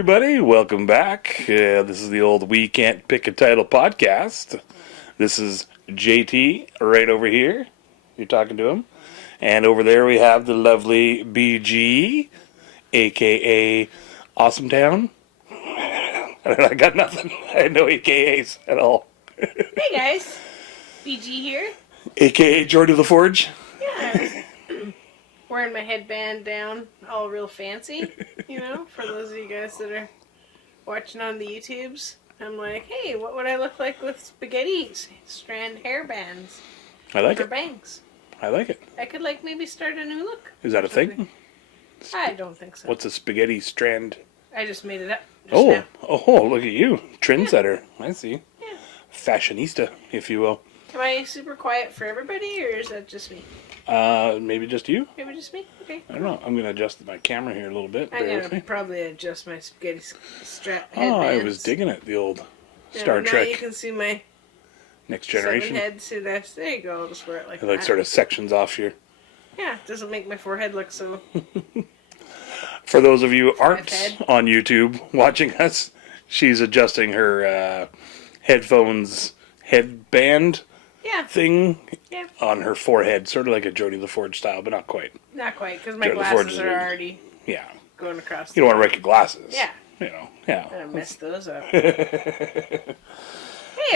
everybody. Welcome back. This is the old We Can't Pick a Title podcast. This is JT right over here. You're talking to him. And over there we have the lovely BG, a.k.a. Awesome Town. I got nothing. I had no AKAs at all. Hey guys, BG here. A.k.a. Jordy the Forge. Yeah, wearing my headband down, all real fancy, for those of you guys that are watching on the YouTubes. I'm like, hey, what would I look like with spaghetti strand hair bands? I like for it. bangs. I like it. I could maybe start a new look. Is that a thing? I don't think so. What's a spaghetti strand? I just made it up. Oh, look at you. Trendsetter. Yeah. I see. Yeah. Fashionista, if you will. Am I super quiet for everybody, or is that just me? Maybe just you? Maybe just me? Okay. I don't know. I'm going to adjust my camera here a little bit. I'm going to probably adjust my spaghetti strap headbands. I was digging it, the old Star Trek. Now you can see my Next Generation. 7 heads through this. There you go. I'll just wear it like that. Like sort of sections off here. Yeah, it doesn't make my forehead look so... For those of you who aren't on YouTube watching us, she's adjusting her headphones headband thing on her forehead, sort of like a Jody LaForge style, but not quite. Not quite, because my glasses are already going across. You don't want to wreck your glasses. Yeah. Yeah. I messed those up. Hey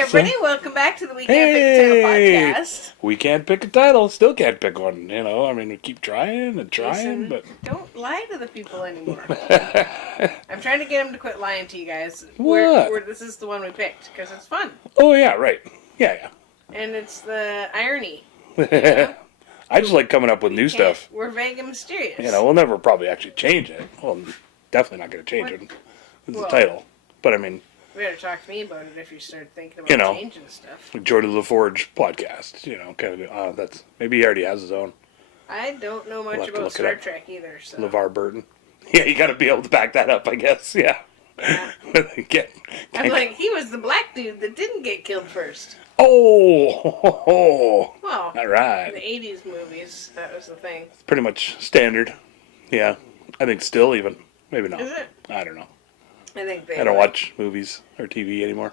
everybody, welcome back to the We Can't Pick a Title podcast. We can't pick a title, still can't pick one, I mean, we keep trying and trying, Jason, but... Don't lie to the people anymore. I'm trying to get them to quit lying to you guys. What? This is the one we picked, because it's fun. Oh, yeah, right. Yeah. And it's the irony. I just like coming up with new stuff. We're vague and mysterious. We'll never probably actually change it. Well, definitely not going to change it. It's the title. But, I mean... You better talk to me about it if you start thinking about changing stuff. Jordy LaForge podcast, kind of. That's maybe he already has his own. I don't know much about Star Trek either. So. LeVar Burton. Yeah, you got to be able to back that up, I guess. Yeah. I'm like, he was the black dude that didn't get killed first. Oh. Well, all right. In the 80s movies, that was the thing. It's pretty much standard. Yeah. I think still even. Maybe not. Is it? I don't know. I don't watch movies or TV anymore.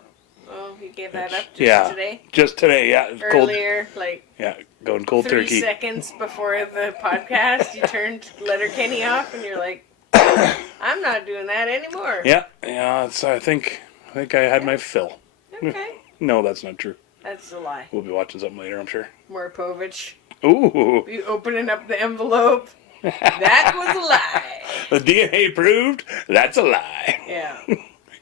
Oh, you gave that up today? Just today, yeah. Earlier, going cold 3 turkey. 3 seconds before the podcast, you turned Letterkenny off, and you're like, I'm not doing that anymore. Yeah. I think I had my fill. Okay. No, that's not true. That's a lie. We'll be watching something later, I'm sure. More Povich. Ooh. You opening up the envelope. That was a lie. The DNA proved that's a lie. Yeah.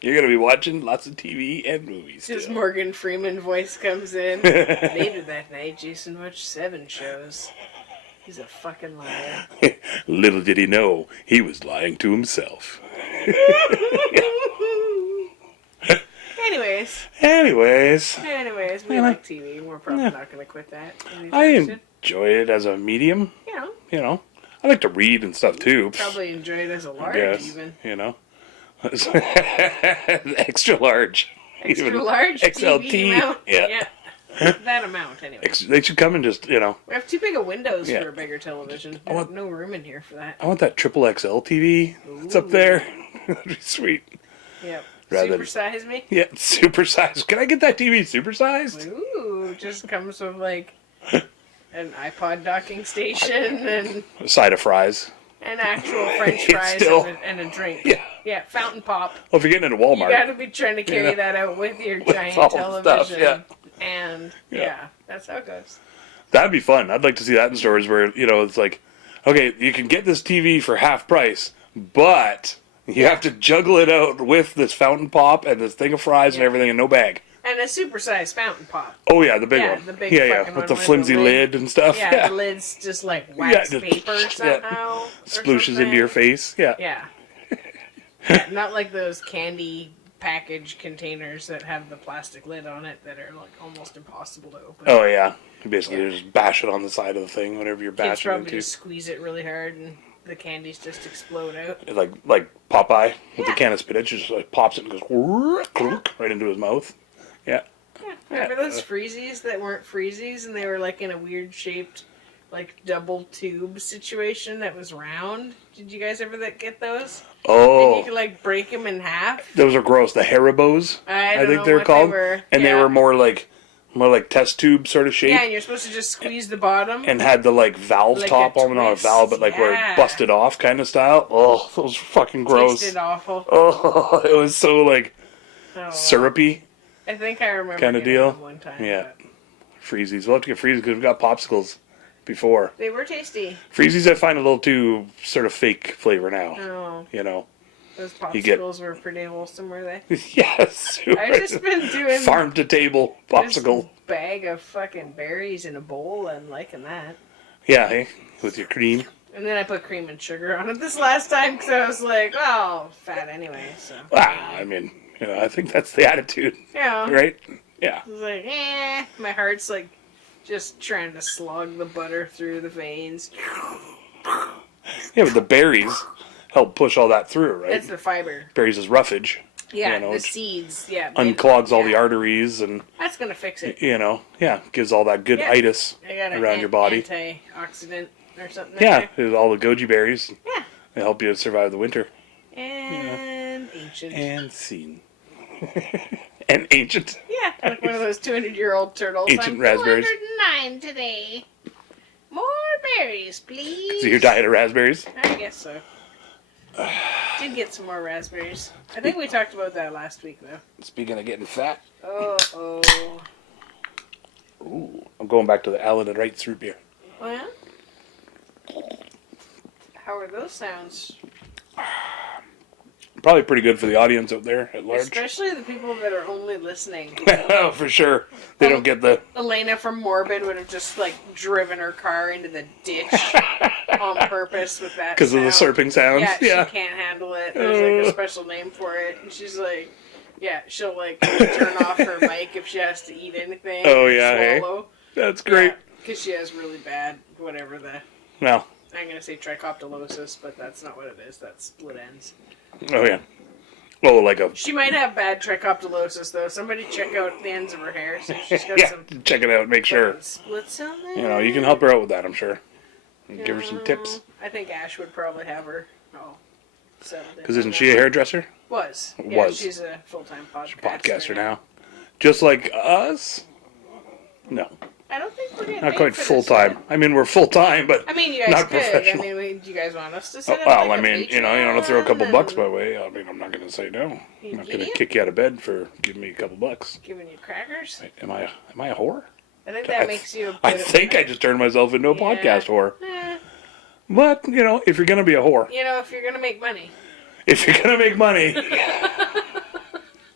You're going to be watching lots of TV and movies. Just Morgan Freeman voice comes in. Later that night, Jason watched 7 shows. He's a fucking liar. Little did he know, he was lying to himself. Anyways, we like TV. We're probably not going to quit that. I enjoy it as a medium. I like to read and stuff too. Probably enjoy it as a large, even. Extra large. Extra large XLT. TV amount. Yeah. That amount, anyway. They should come and just, We have too big of windows for a bigger television. I have no room in here for that. I want that triple XL TV that's up there. That'd be sweet. Yep. Supersize me? Yeah, supersize. Can I get that TV supersized? Ooh, just comes with an iPod docking station and a side of fries. And actual French fries and a drink. Yeah, fountain pop. Well, if you're getting into Walmart. You gotta be trying to carry that out with your giant television. Stuff, And, that's how it goes. That'd be fun. I'd like to see that in stores where, it's like, okay, you can get this TV for half price, but you have to juggle it out with this fountain pop and this thing of fries and everything in no bag. And a supersized fountain pop. Oh, yeah, the big one. The big with the flimsy lid and stuff. Yeah, the lid's just like wax paper somehow. Splooshes into your face. Yeah. Not like those candy package containers that have the plastic lid on it that are almost impossible to open. Oh, yeah. You basically just bash it on the side of the thing, whatever you're bashing Kids probably into. just squeeze it really hard and the candies just explode out. It's like Popeye with the can of spinach, just pops it and goes right into his mouth. Yeah. Remember those freezies that weren't freezies and they were in a weird shaped like double tube situation that was round. Did you guys ever get those? Oh. And you could like break them in half. Those are gross. The Haribos, I think they're called. They were. And they were more like test tube sort of shape. Yeah, and you're supposed to just squeeze the bottom. And had the like valve like top on, not a valve, but like where it busted off kind of style. Oh, those fucking gross. Tasted awful. Oh, it was so like syrupy. I think I remember kind of deal. One time. Yeah. Freezies. We'll have to get freezies because we've got popsicles before. They were tasty. Freezies I find a little too sort of fake flavor now. Oh. You know. Those popsicles were pretty wholesome, were they? Yes. I've just been doing farm to table popsicle. Bag of fucking berries in a bowl and liking that. Yeah, hey, with your cream. And then I put cream and sugar on it this last time because I was like, oh, fat anyway. So. I mean, I think that's the attitude. Yeah. Right? Yeah. I was like, my heart's like just trying to slug the butter through the veins. Yeah, but the berries help push all that through, right? It's the fiber. Berries is roughage. Yeah, the seeds. Yeah. Unclogs all the arteries and... That's going to fix it. Gives all that good itis around your body. Antioxidant or something. Yeah, there's all the goji berries. Yeah. They help you survive the winter. And ancient. And seen. And ancient. Yeah, like one of those 200-year-old turtles. Ancient raspberries. 209 today. More berries, please. So your diet of raspberries? I guess so. Did get some more raspberries. I think we talked about that last week, though. Speaking of getting fat. Oh. Ooh, I'm going back to the A&W Root Beer. Oh, yeah? How are those sounds? Probably pretty good for the audience out there at large. Especially the people that are only listening. Oh, for sure. They don't get the... Elena from Morbid would have just, like, driven her car into the ditch on purpose with that because of the slurping sounds. Yeah, she can't handle it. There's, like, a special name for it. And she's like... Yeah, she'll, like, turn off her mic if she has to eat anything. Oh, yeah, swallow. Hey? That's great. Because she has really bad, whatever the... No. I'm going to say trichoptylosis, but that's not what it is. That's split ends. Oh, yeah. Oh, like a... She might have bad trichoptylosis, though. Somebody check out the ends of her hair. So she's got yeah, some check it out. Make sure. Splits on there. You can help her out with that, I'm sure. And give her some tips. I think Ash would probably have her. Because isn't she a hairdresser? Was. She's a full-time podcaster now. Just like us? No. I don't think we're getting not quite full-time. I mean, we're full-time, but I mean, you guys not could. professional. I mean, do you guys want us to set up well, like I mean, you want to throw a couple bucks my way. I mean, I'm not going to say no. I'm not going to kick you out of bed for giving me a couple bucks. Giving you crackers? Am I a whore? I think that makes you I think I just turned myself into a podcast whore. But, if you're going to be a whore. If you're going to make money. If you're going to make money.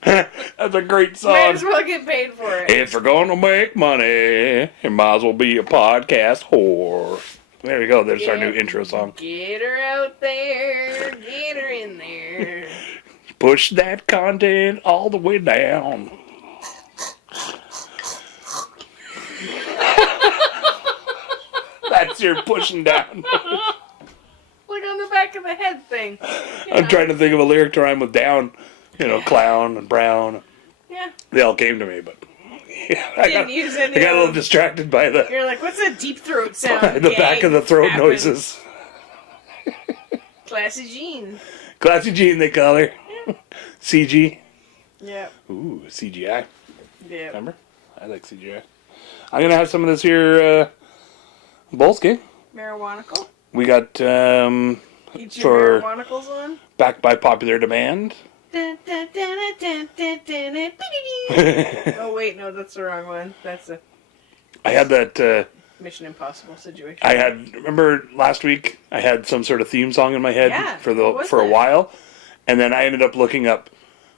That's a great song. Might as well get paid for it. If you're going to make money, you might as well be a podcast whore. There you go. There's our new intro song. Get her out there. Get her in there. Push that content all the way down. That's your pushing down. Like on the back of the head thing. I'm trying to think of a lyric to rhyme with down. Clown and brown. Yeah. They all came to me, but I got a little distracted by the... You're like, what's a deep throat sound? The back of the throat noises. Classy Jean. Classy Jean, they call her. Yeah. CG. Yeah. Ooh, CGI. Yeah. Remember? I like CGI. I'm going to have some of this here Bolski. Marijuanical? We got... Eat your marijuanicals on? Backed by popular demand. Oh, wait, no, that's the wrong one. That's a... I had that... Mission Impossible situation. Remember last week, I had some sort of theme song in my head for a while, and then I ended up looking up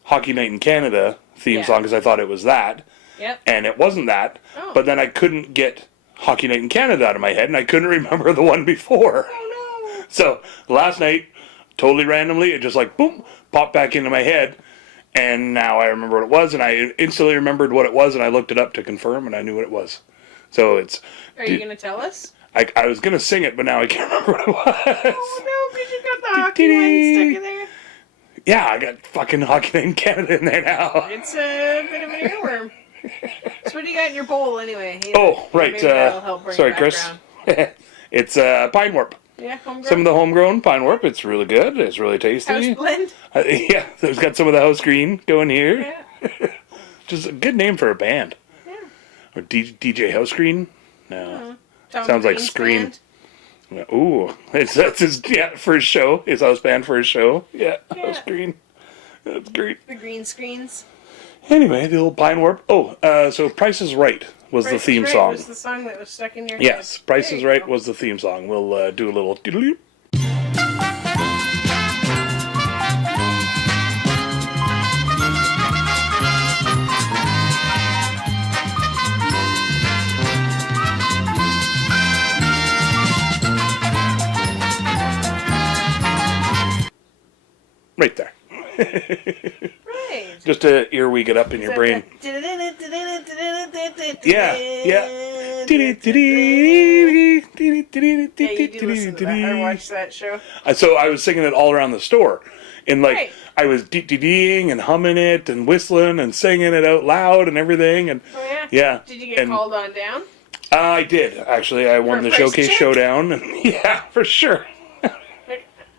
Hockey Night in Canada theme song because I thought it was that. Yep. And it wasn't that, but then I couldn't get Hockey Night in Canada out of my head, and I couldn't remember the one before. Oh, no. So, last night, totally randomly, it just like, boom, popped back into my head, and now I remember what it was, and I instantly remembered what it was, and I looked it up to confirm, and I knew what it was. So it's... Are you going to tell us? I was going to sing it, but now I can't remember what it was. Oh, no, because you got the hockey one stuck in there. Yeah, I got fucking Hockey Night in Canada in there now. It's a bit of an earworm. So what do you got in your bowl, anyway? Right. Sorry, Chris. It's pine warp. Yeah, homegrown. Some of the homegrown pine warp. It's really good. It's really tasty. House blend. Yeah, there's got some of the house green going here. Yeah. Just a good name for a band. Yeah. Or DJ House Green? No. Tom Sounds like Green's Scream. band. Ooh, that's his first show. His house band first show. Yeah, House Green. That's great. The green screens. Anyway, the old pine warp. Oh, so Price is Right was the theme song. Was the song that was stuck in your Yes, head. Price There is you Right go. was the theme song. We'll do a little doodle. Right there. Right. Just to earwig it up in your brain. Yeah, yeah. Yeah, you do listen to that. I watched that show. So I was singing it all around the store. And like, Right. I was dee-dee-deeing and humming it and whistling and singing it out loud and everything. And Oh, yeah? yeah. Did you get called on down? I did, actually. I won For the a price Showcase check? Showdown. And, yeah, for sure.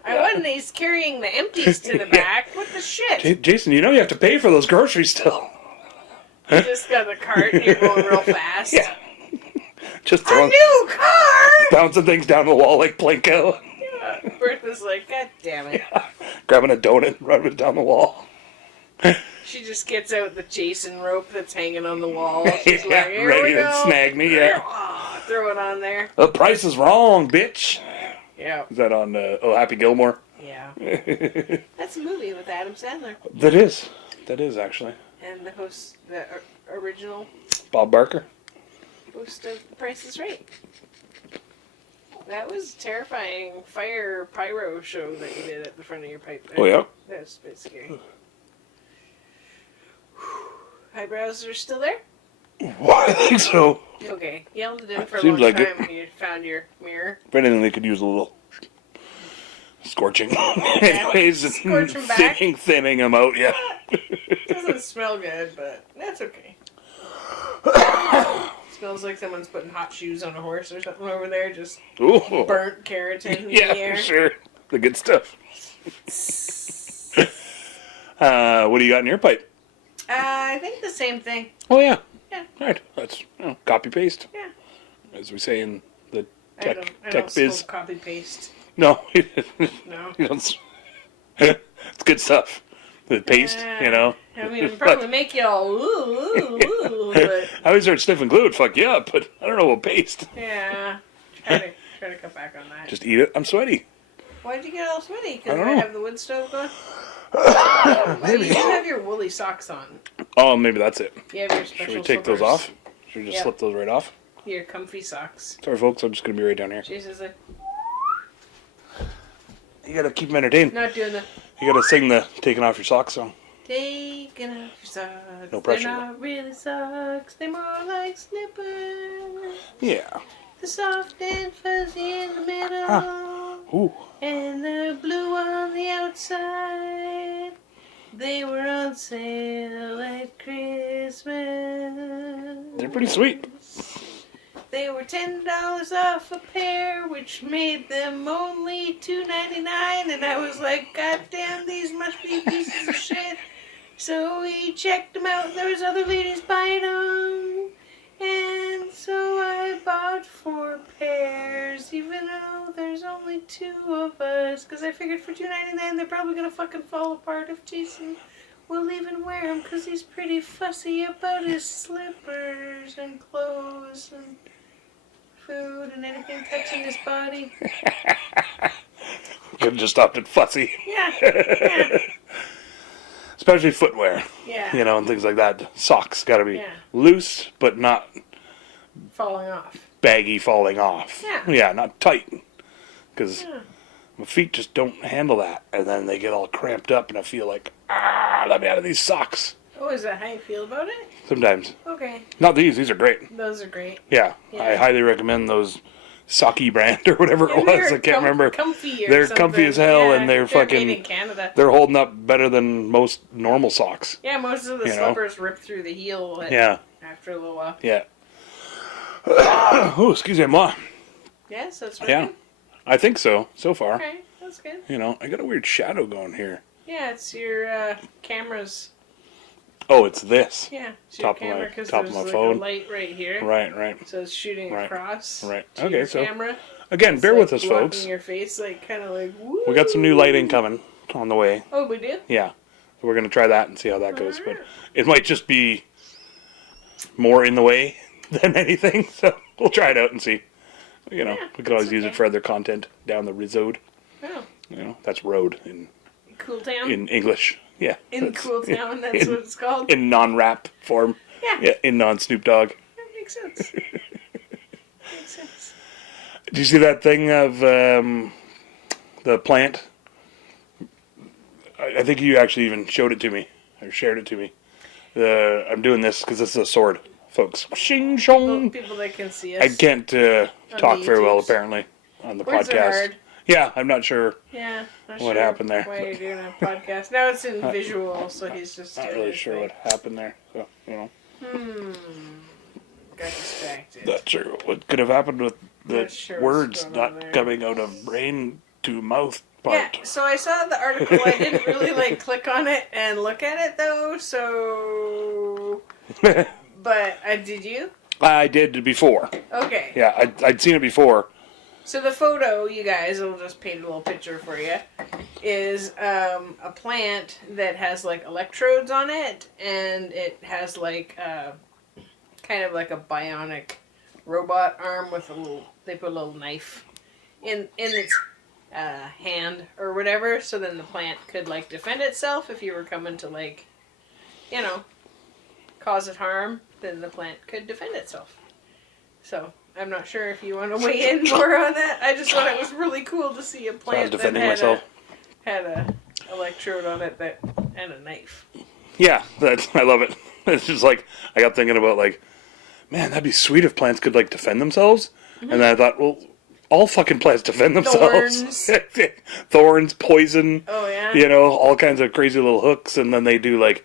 I wasn't. He's carrying the empties to the back. What the shit? Jason, you know you have to pay for those groceries still. You just got the cart and you're going real fast. Yeah. Just A throwing, new car! bouncing things down the wall like Plinko. Bertha's like, God damn it. Grabbing a donut and running it down the wall. She just gets out the Jason rope that's hanging on the wall. She's Yeah, like, here ready we to go. snag me, yeah. Ah, throw it on there. The price is wrong, bitch. Yeah. Is that on Happy Gilmore? Yeah. That's a movie with Adam Sandler. That is actually. And the host, the original Bob Barker. host of The Price is Right. That was a terrifying fire pyro show that you did at the front of your pipe there. Oh, yeah? That was a bit scary. Eyebrows are still there? Well, I think so. Okay. You held it in for a Seems long like time it. when you found your mirror. If anything, they could use a little scorching. Anyways, Scorch 'em back. thinning them out, yeah. Doesn't smell good, but that's okay. Smells like someone's putting hot shoes on a horse or something over there. Just Ooh. burnt keratin in the Yeah, air. for sure. The good stuff. What do you got in your pipe? I think the same thing. Oh, yeah. Yeah. Right. That's copy paste, Yeah. as we say in the I tech don't biz. smoke copy paste. No, No. you don't. It's good stuff. The paste, you know. I mean, it'd probably make you all ooh, but I always start sniffing glue. It'd fuck you up, but I don't know about paste. yeah. Try to cut back on that. Just eat it. I'm sweaty. Why'd you get all sweaty? I Because don't I know. have the wood stove going? Well, Maybe. you do have your woolly socks on. Oh, maybe that's it. You have your special Should we take those slippers. off? Should we just Yeah. slip those right off? Your comfy socks. Sorry, folks. I'm just gonna be right down here. Jesus, like, You gotta keep them entertained. not doing the You gotta sing the "Taking Off Your Socks" song. taking off your socks. No pressure. They're not really socks. They're more like slippers. Yeah. The soft and fuzzy in the middle. Ooh. And the blue on the outside. They were on sale at Christmas. They're pretty sweet. They were $10 off a pair, which made them only $2.99. And I was like, God damn, these must be pieces of shit. So we checked them out, and there was other ladies buying them. And so I bought 4 pairs, even though there's only 2 of us. Because I figured for $2.99 they're probably going to fucking fall apart if Jason will even wear them. Because he's pretty fussy about his slippers and clothes and food and anything touching his body. Could have just stopped at fussy. Yeah, yeah, Especially footwear, yeah. you know, and things like that. Socks gotta be Yeah. loose, but not Falling off. baggy, falling off. Yeah. Yeah, not tight. Because Yeah. my feet just don't handle that. And then they get all cramped up, and I feel like, let me out of these socks. Oh, is that how you feel about it? Sometimes. Okay, Not these are great. those are great. Yeah, Yeah. I highly recommend those Saki brand or whatever it And was. they're I can't remember. Comfy or They're something. comfy as hell, Yeah, and they're made fucking. in Canada. They're holding up better than most normal socks. Yeah, most of the You know? slippers rip through the heel Yeah, after a little while. yeah. Oh, excuse me, moi. Yes, that's working? Yeah, I think so far. Okay, that's good. You know, I got a weird shadow going here. Yeah, it's your camera's. Oh, it's this. Yeah, it's Top of your my- camera because top of there's my like phone. a light right here. Right. So it's shooting Right. across. Right. To Okay, your so camera. again, It's bear like with us, blocking folks. your face, like kind of like. Woo! We got some new lighting coming on the way. Oh, we do. Yeah, so we're gonna try that and see how that goes. But it might just be more in the way than anything. So we'll try it out and see. You know, Yeah, we could always that's use it okay. for other content down the road. Oh, You know, that's road Cool Town. in English. Yeah. In that's- Cool Town, that's in- what it's called. In non-rap form. Yeah. Yeah, in non-Snoop Dogg. That makes sense. Makes sense. Did you see that thing of the plant? I think you actually even showed it to me, or shared it to me. I'm doing this because this is a sword, folks. Shing shong. People that can see us. I can't talk the very well, YouTubes. apparently, on the Words are podcast. hard. Yeah, I'm not sure. Yeah. Not What sure happened there, Why but- you're doing a podcast? Now it's in visual, so he's just. Not doing really his sure thing. what happened there. So, you know, Got distracted. not sure what could have happened with the Not sure what's words going on not there. coming out of brain to mouth Yeah, part. so I saw the article. I didn't really like click on it and look at it though. So, but did you? I did before. Okay. Yeah, I'd seen it before. So the photo, you guys, I'll just paint a little picture for you, is a plant that has like electrodes on it, and it has like kind of like a bionic robot arm with a little. They put a little knife in its hand or whatever, so then the plant could like defend itself if you were coming to like, you know, cause it harm. Then the plant could defend itself. So. I'm not sure if you want to weigh in more on that. I just thought it was really cool to see a So I was plant that defending had myself. had a electrode on it that and a knife. Yeah, I love it. It's just like, I got thinking about like, man, that'd be sweet if plants could like defend themselves. And then I thought, well, all fucking plants defend themselves. Thorns, poison, Oh yeah. you know, all kinds of crazy little hooks. And then they do like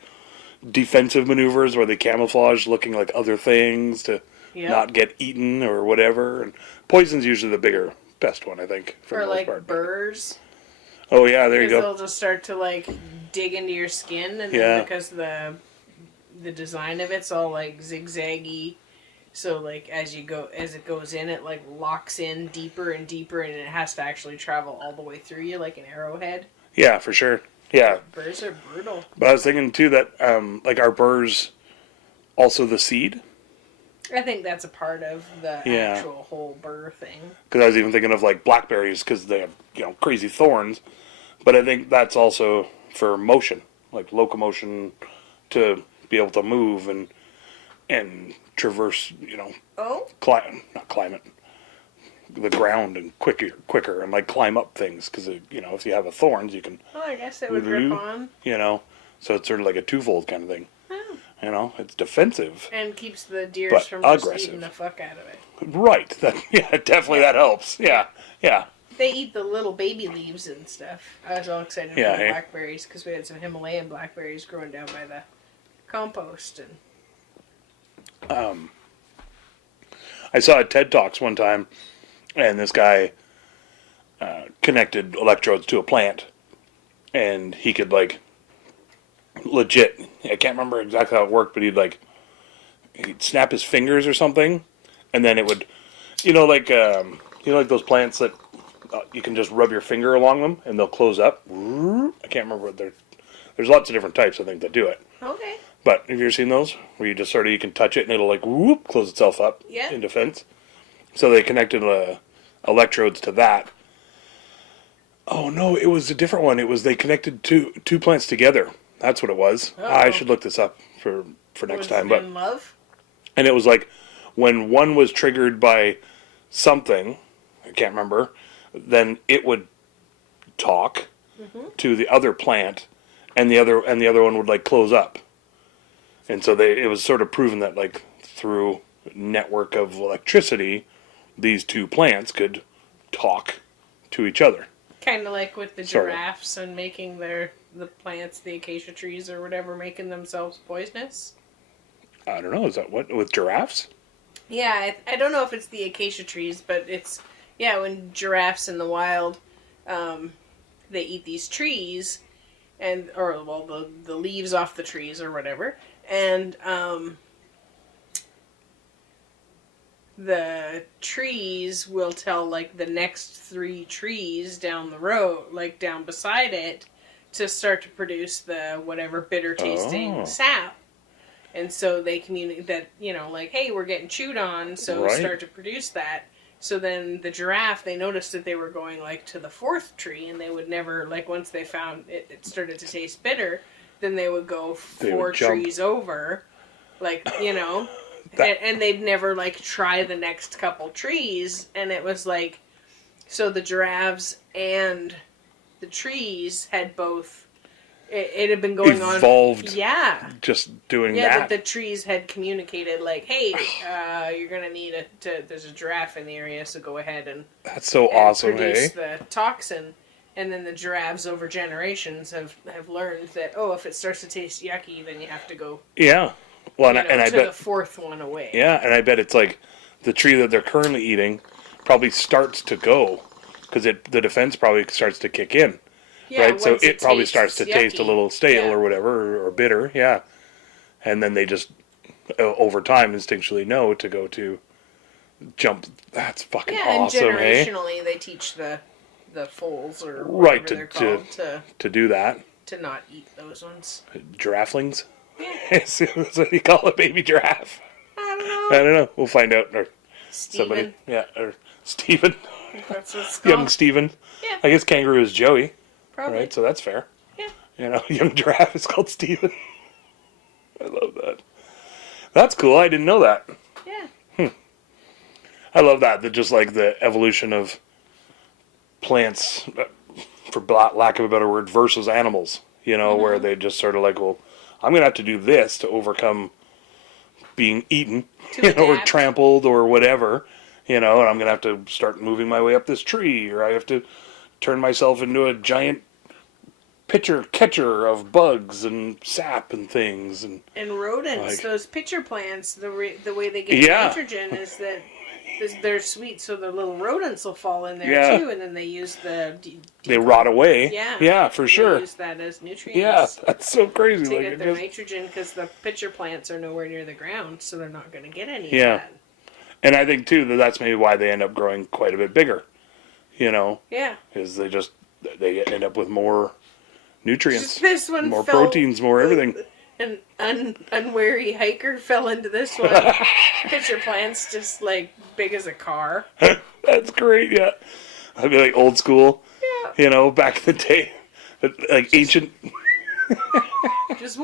defensive maneuvers where they camouflage looking like other things to Yep. not get eaten or whatever. And poison's usually the best one, I think, for Or the most like part. burrs. Oh yeah, there you Because go. they'll just start to like dig into your skin, and then Yeah. because the design of it's all like zigzaggy, so like as it goes in, it like locks in deeper and deeper, and it has to actually travel all the way through you like an arrowhead. Yeah, for sure. Yeah, Burrs are brutal. but I was thinking too that like our burrs, also the seed. I think that's a part of the Yeah. actual whole burr thing. Because I was even thinking of like blackberries because they have crazy thorns, but I think that's also for motion, like locomotion, to be able to move and traverse Oh, not climate, the ground and quicker and like climb up things because if you have a thorns you can well, I guess it would grip on. so it's sort of like a twofold kind of thing. Oh. It's defensive. And keeps the deers But from just aggressive. eating the fuck out of it. Right. Definitely that helps. Yeah. They eat the little baby leaves and stuff. I was all excited Yeah, for the hey. blackberries because we had some Himalayan blackberries growing down by the compost. And I saw a TED Talks one time, and this guy connected electrodes to a plant, and he could like legit. I can't remember exactly how it worked, but he'd snap his fingers or something, and then it would, like those plants that you can just rub your finger along them and they'll close up. I can't remember what there's lots of different types I think that do it. okay. But have you ever seen those where you just you can touch it and it'll like whoop close itself up Yeah. in defense? So they connected electrodes to that. Oh no, it was a different one. It was they connected two plants together. That's what it was. Uh-oh. I should look this up for next Was time. it But in love? and it was like when one was triggered by something, I can't remember, then it would talk to the other plant, and the other one would like close up. And so it was sort of proven that like through a network of electricity, these two plants could talk to each other. Kind of like with the Sort of. giraffes and making the plants, the acacia trees or whatever, making themselves poisonous. I don't know. Is that what with giraffes? Yeah, I don't know if it's the acacia trees, but it's Yeah, when giraffes in the wild, they eat these trees, the leaves off the trees or whatever, and the trees will tell, like, the next 3 trees down the road, like, down beside it, to start to produce the whatever bitter tasting sap. And so they communicate that, like, hey, we're getting chewed on, so start to produce that. So then the giraffe, they noticed that they were going, like, to the 4th tree, and they would never, like, once they found it started to taste bitter, then they would go 4 trees over, like, and they'd never, like, try the next couple trees, and it was like, so the giraffes and the trees had both, it had been going evolved. Yeah. Just doing that. Yeah, that the trees had communicated, like, hey, you're going to need there's a giraffe in the area, so go ahead and... That's so awesome, produce the toxin. And then the giraffes over generations have learned that, if it starts to taste yucky, then you have to go... Yeah. Well, and I bet the 4th one away. Yeah, and I bet it's like the tree that they're currently eating probably starts to go because the defense probably starts to kick in. Yeah, right, so it probably starts to taste a little stale or whatever, or bitter, yeah. And then they just, over time, instinctually know to go to jump. That's fucking awesome, and generationally, they teach the foals or whatever they're called to do that. To not eat those ones. Giraffelings? Yeah. That's what you call a baby giraffe. I don't know. We'll find out. Or Steven. Somebody. Yeah, or Steven. That's what it's called. Young Steven. Yeah. I guess kangaroo is Joey. Probably. Right, so that's fair. Yeah. Young giraffe is called Steven. I love that. That's cool. I didn't know that. Yeah. I love that just like the evolution of plants, for lack of a better word, versus animals. Where they just sort of like, well, I'm going to have to do this to overcome being eaten, or trampled or whatever, and I'm going to have to start moving my way up this tree, or I have to turn myself into a giant catcher of bugs and sap and things. And rodents, those pitcher plants, the way they get nitrogen is that they're sweet, so the little rodents will fall in there too, and then they use they rot away. Yeah, for sure. They use that as nutrients. Yeah, that's so crazy. To get their nitrogen, because the pitcher plants are nowhere near the ground, so they're not going to get any of that. And I think too that's maybe why they end up growing quite a bit bigger. Yeah. Is they end up with more nutrients, this one more proteins, more everything. An unwary hiker fell into this one. Pitcher plants just like big as a car. That's great, yeah. I'd be like old school. Yeah. Back in the day. Like ancient. Just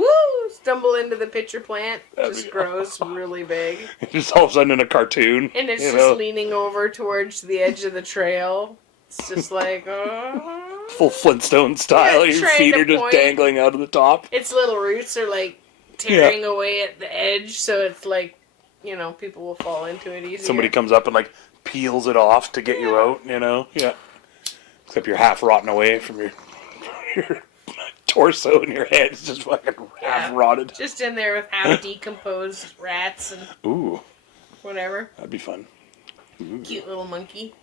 stumble into the pitcher plant. Just grows really big. Just all of a sudden in a cartoon. And it's just leaning over towards the edge of the trail. It's just like, full Flintstone style. Your feet are just dangling out of the top. Its little roots are like tearing away at the edge, so it's like, people will fall into it easier. Somebody comes up and like peels it off to get you out, Yeah. Except you're half rotten away from your torso and your head is just fucking half rotted. Just in there with half decomposed rats and whatever. That'd be fun. Ooh. Cute little monkey.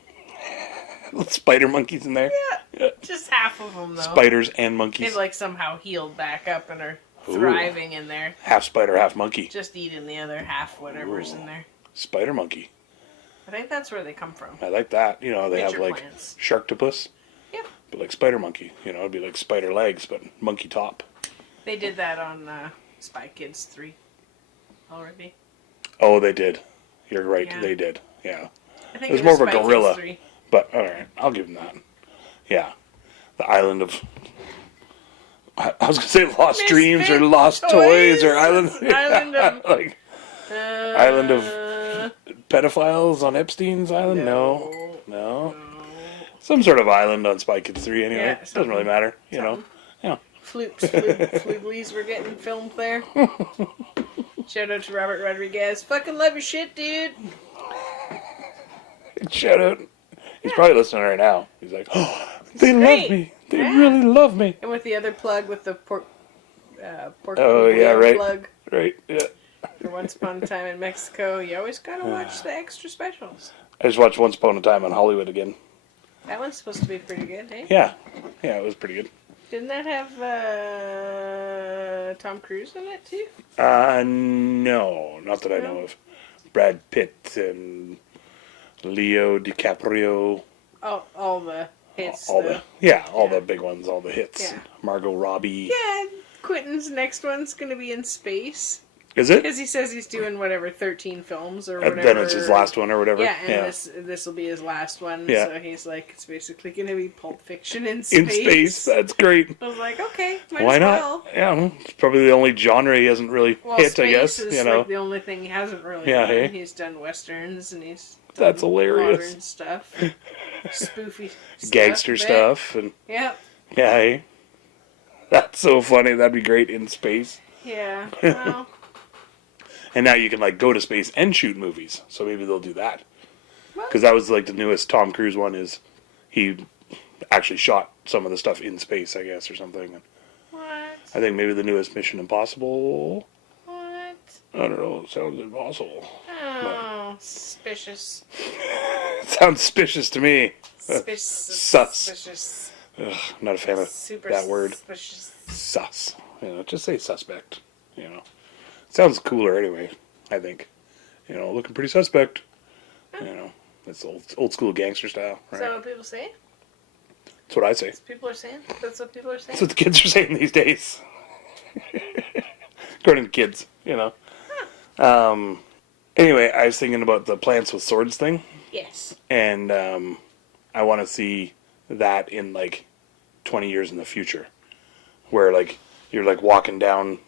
Little spider monkeys in there. Yeah. Just half of them though. Spiders and monkeys. They've like somehow healed back up and are thriving in there. Half spider, half monkey. Just eating the other half whatever's in there. Spider monkey. I think that's where they come from. I like that. They have like sharktopus. Yeah. But like spider monkey. It'd be like spider legs, but monkey top. They did that on Spy Kids 3 already. Oh, they did. You're right. Yeah. They did. Yeah. I think it was more of a Spy gorilla. Kids 3. But, alright, I'll give them that. Yeah. The island of... I was going to say Lost Dreams or Lost Toys or Island... Island of... like, Island of pedophiles on Epstein's Island? No. Some sort of island on Spy Kids 3 anyway. Yeah, doesn't really matter, Yeah. Flooglies were getting filmed there. Shout out to Robert Rodriguez. Fucking love your shit, dude. Shout out. He's probably listening right now. He's like, oh, they love me. They really love me. And with the other plug, with the pork right. plug. Right, yeah. For Once Upon a Time in Mexico, you always gotta watch the extra specials. I just watched Once Upon a Time in Hollywood again. That one's supposed to be pretty good, eh? Yeah. Yeah, it was pretty good. Didn't that have Tom Cruise in it too? No, not that I know of. Brad Pitt and Leo DiCaprio. Oh, all the hits. All the big ones, all the hits. Yeah. Margot Robbie. Yeah, Quentin's next one's going to be in space. Is it? Because he says he's doing 13 films or whatever. Then it's his last one or whatever. Yeah, and this will be his last one. Yeah. So he's like, it's basically going to be Pulp Fiction in In space. space, that's great. I was like, okay, Why not? well. Yeah, it's probably the only genre he hasn't really hit, I guess. Space is You know, like the only thing he hasn't really Yeah, done. hey? He's done westerns and he's done That's hilarious. modern stuff, spoofy stuff, gangster stuff, and Yep. yeah, hey? That's so funny. That'd be great in space. Yeah. Well. And now you can like go to space and shoot movies. So maybe they'll do that. What? Because that was like the newest Tom Cruise one. Is he actually shot some of the stuff in space, I guess, or something. And What? I think maybe the newest Mission Impossible. What? I don't know. It sounds impossible. Oh, suspicious. It sounds suspicious to me. Sus. Suspicious. Ugh, I'm not a fan of Super that word. Suspicious. Sus. Just say suspect. Sounds cooler anyway, I think. Looking pretty suspect. That's old school gangster style, right? Is that what people say? That's what I say. People are saying? That's what people are saying? That's what the kids are saying these days. According to kids, Anyway, I was thinking about the Plants with Swords thing. Yes. And I want to see that in like 20 years in the future. Where like you're like walking down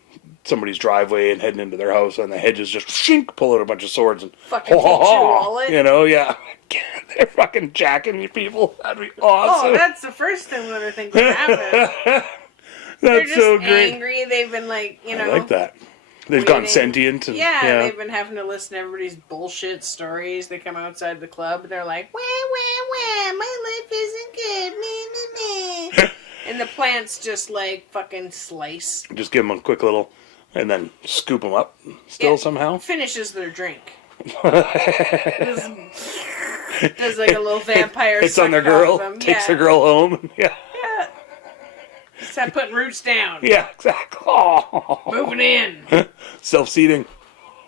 somebody's driveway and heading into their house, and the hedges just shink, pull out a bunch of swords and fucking take your wallet. Yeah, they're fucking jacking you people. That'd be awesome. Oh, that's the first thing that I think would happen. They're That's just so great. angry. They've been I like that. They've waiting. gone sentient. And, yeah, they've been having to listen to everybody's bullshit stories. They come outside the club and they're like, wah, wah, wah, my life isn't good. Meh, meh, meh. And the plants just like fucking slice. Just give them a quick little, and then scoop them up still somehow. Finishes their drink. Does like a little vampire. It's on the girl. Takes the girl home. Yeah. Yeah. Stop putting roots down. Yeah, exactly. Oh. Moving in. Self-seeding.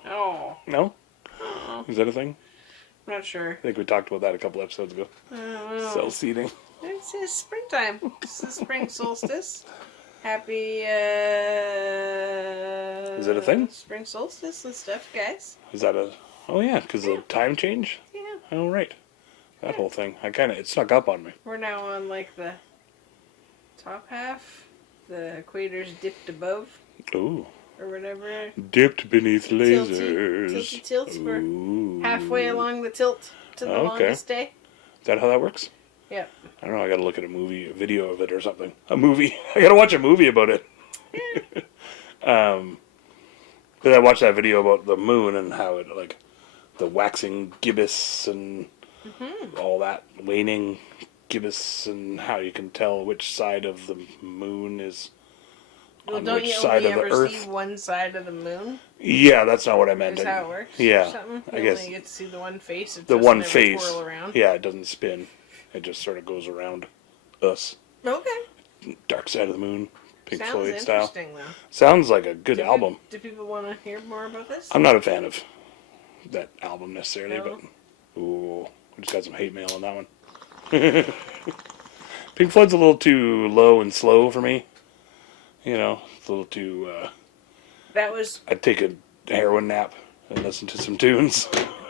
Oh. No? Is that a thing? I'm not sure. I think we talked about that a couple episodes ago. Self-seeding. It's springtime. It's the spring solstice. Happy, Is it a thing? Spring solstice and stuff, guys. Is that a... Oh, yeah, because of the time change? Yeah. Oh, right. That whole thing. It snuck up on me. We're now on, like, the top half. The equator's dipped above. Ooh. Or whatever. Dipped beneath lasers. Tilty tilts. We're Ooh. halfway along the tilt to the longest day. Is that how that works? Yeah. I don't know. I got to look at a video of it or something. A movie. I got to watch a movie about it. Because I watched that video about the moon and how it, like, the waxing gibbous and all that waning gibbous, and how you can tell which side of the moon is on don't which you side only of the ever earth. see one side of the moon? Yeah, that's not what I meant. Is how it works? Yeah, or something? I You guess only get to see the one face. It the doesn't one ever face. twirl around. Yeah, it doesn't spin. It just sort of goes around us. Okay. Dark Side of the Moon, Pink Sounds Floyd style. interesting, though. Sounds like a good album. Do people want to hear more about this? I'm not a fan of that album necessarily, No? but ooh, I just got some hate mail on that one. Pink Floyd's a little too low and slow for me. It's a little too. That was I'd take a heroin nap and listen to some tunes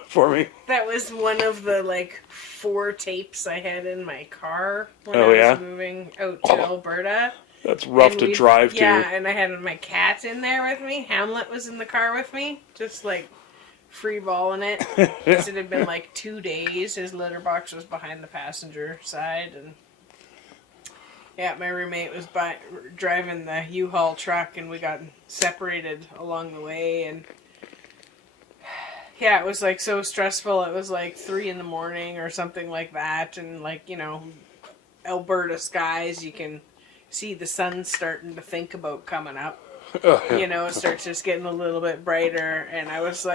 for me. one of the 4 tapes I had in my car when Oh, I yeah? was moving out to Alberta. That's rough And to drive to. Yeah, and I had my cat in there with me. Hamlet was in the car with me, just free balling it. 'Cause it had been 2 days. His litter box was behind the passenger side, and yeah, my roommate was driving the U-Haul truck, and we got separated along the way, and yeah, it was so stressful. It was 3 in the morning or something like that, and Alberta skies, you can see the sun starting to think about coming up. It starts just getting a little bit brighter, and I was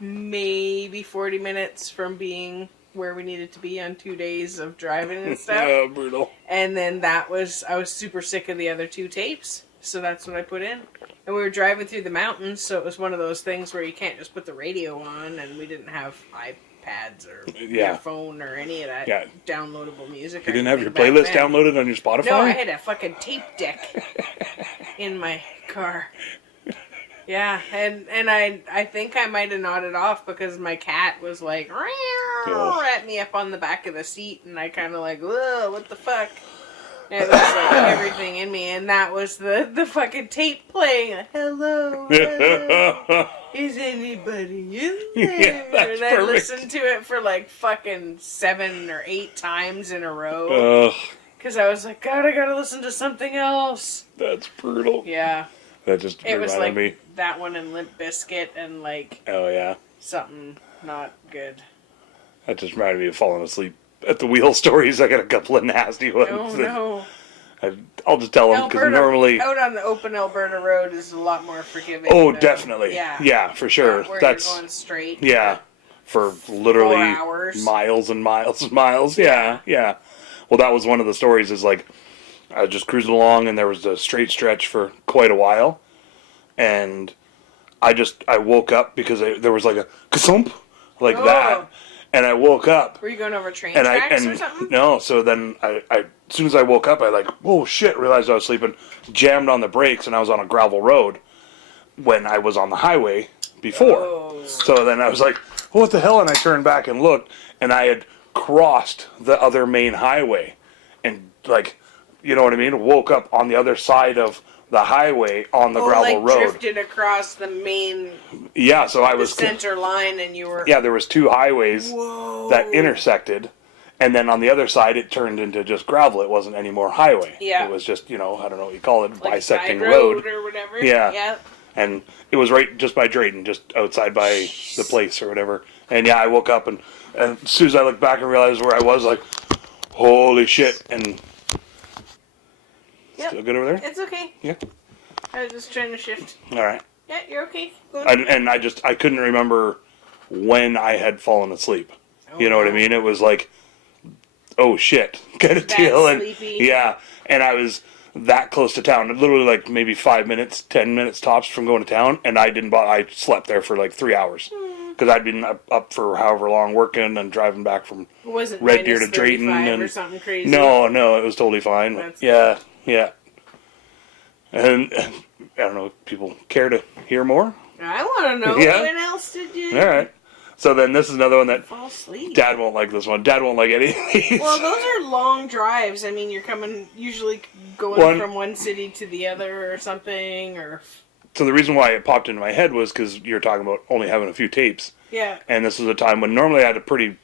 maybe 40 minutes from being where we needed to be on 2 days of driving and stuff. Oh, brutal. And then I was super sick of the other 2 tapes, so that's what I put in. And we were driving through the mountains, so it was one of those things where you can't just put the radio on, and we didn't have iPads or your phone or any of that downloadable music. You didn't have your playlist downloaded on your Spotify? No, I had a fucking tape deck in my car. Yeah, and I think I might have nodded off because my cat was like, at me up on the back of the seat, and I kind of like, whoa, what the fuck? And it was like everything in me, and that was the fucking tape playing. Hello, is anybody in there? Yeah, that's and I perfect. listened to it for like fucking 7 or 8 times in a row. Because I was like, God, I gotta listen to something else. That's brutal. Yeah. That just It was reminded like me. that one and Limp Bizkit and like something not good. That just reminded me of falling asleep at the wheel stories. I got a couple of nasty ones. Oh no. I'll just tell them because normally out on the open Alberta road is a lot more forgiving. Oh, definitely. Yeah. Yeah, for sure. Where That's you're going straight. Yeah. For literally 4 hours. miles and miles and miles. Yeah, yeah. Well, that was one of the stories is like I was just cruising along and there was a straight stretch for quite a while. And I woke up because there was like a ka-thump like that. And I woke up. Were you going over train tracks or something? No, so then I as soon as I woke up, I like, whoa, shit, realized I was sleeping, jammed on the brakes, and I was on a gravel road when I was on the highway before. Oh. So then I was like, what the hell? And I turned back and looked, and I had crossed the other main highway. And, like, you know what I mean? Woke up on the other side of the highway on the gravel road. Drifted across the main so I was center line, and you were there was 2 highways that intersected, and then on the other side it turned into just gravel. It wasn't any more highway. It was just, I don't know what you call it, like bisecting road or whatever. And it was right just by Drayton, just outside by the place or whatever. And I woke up and as soon as I looked back and realized where I was, like, holy shit. And still good over there? It's okay. Yeah. I was just trying to shift. All right. Yeah, you're okay. Go And I couldn't remember when I had fallen asleep. You know what I mean? It was like, oh shit, kind of deal. And sleepy. and I was that close to town, literally like maybe 5 minutes, 10 minutes tops from going to town, and I slept there for like 3 hours. Because I'd been up for however long working and driving back from Red Deer to Drayton and or something crazy. No, it was totally fine. That's yeah. And I don't know if people care to hear more. I want to know. When else did you? All right. So then this is another one that fall asleep. Dad won't like this one. Dad won't like any of these. Well, those are long drives. I mean, you're usually going from one city to the other or something, or. So the reason why it popped into my head was because you're talking about only having a few tapes. Yeah. And this was a time when normally I had a pretty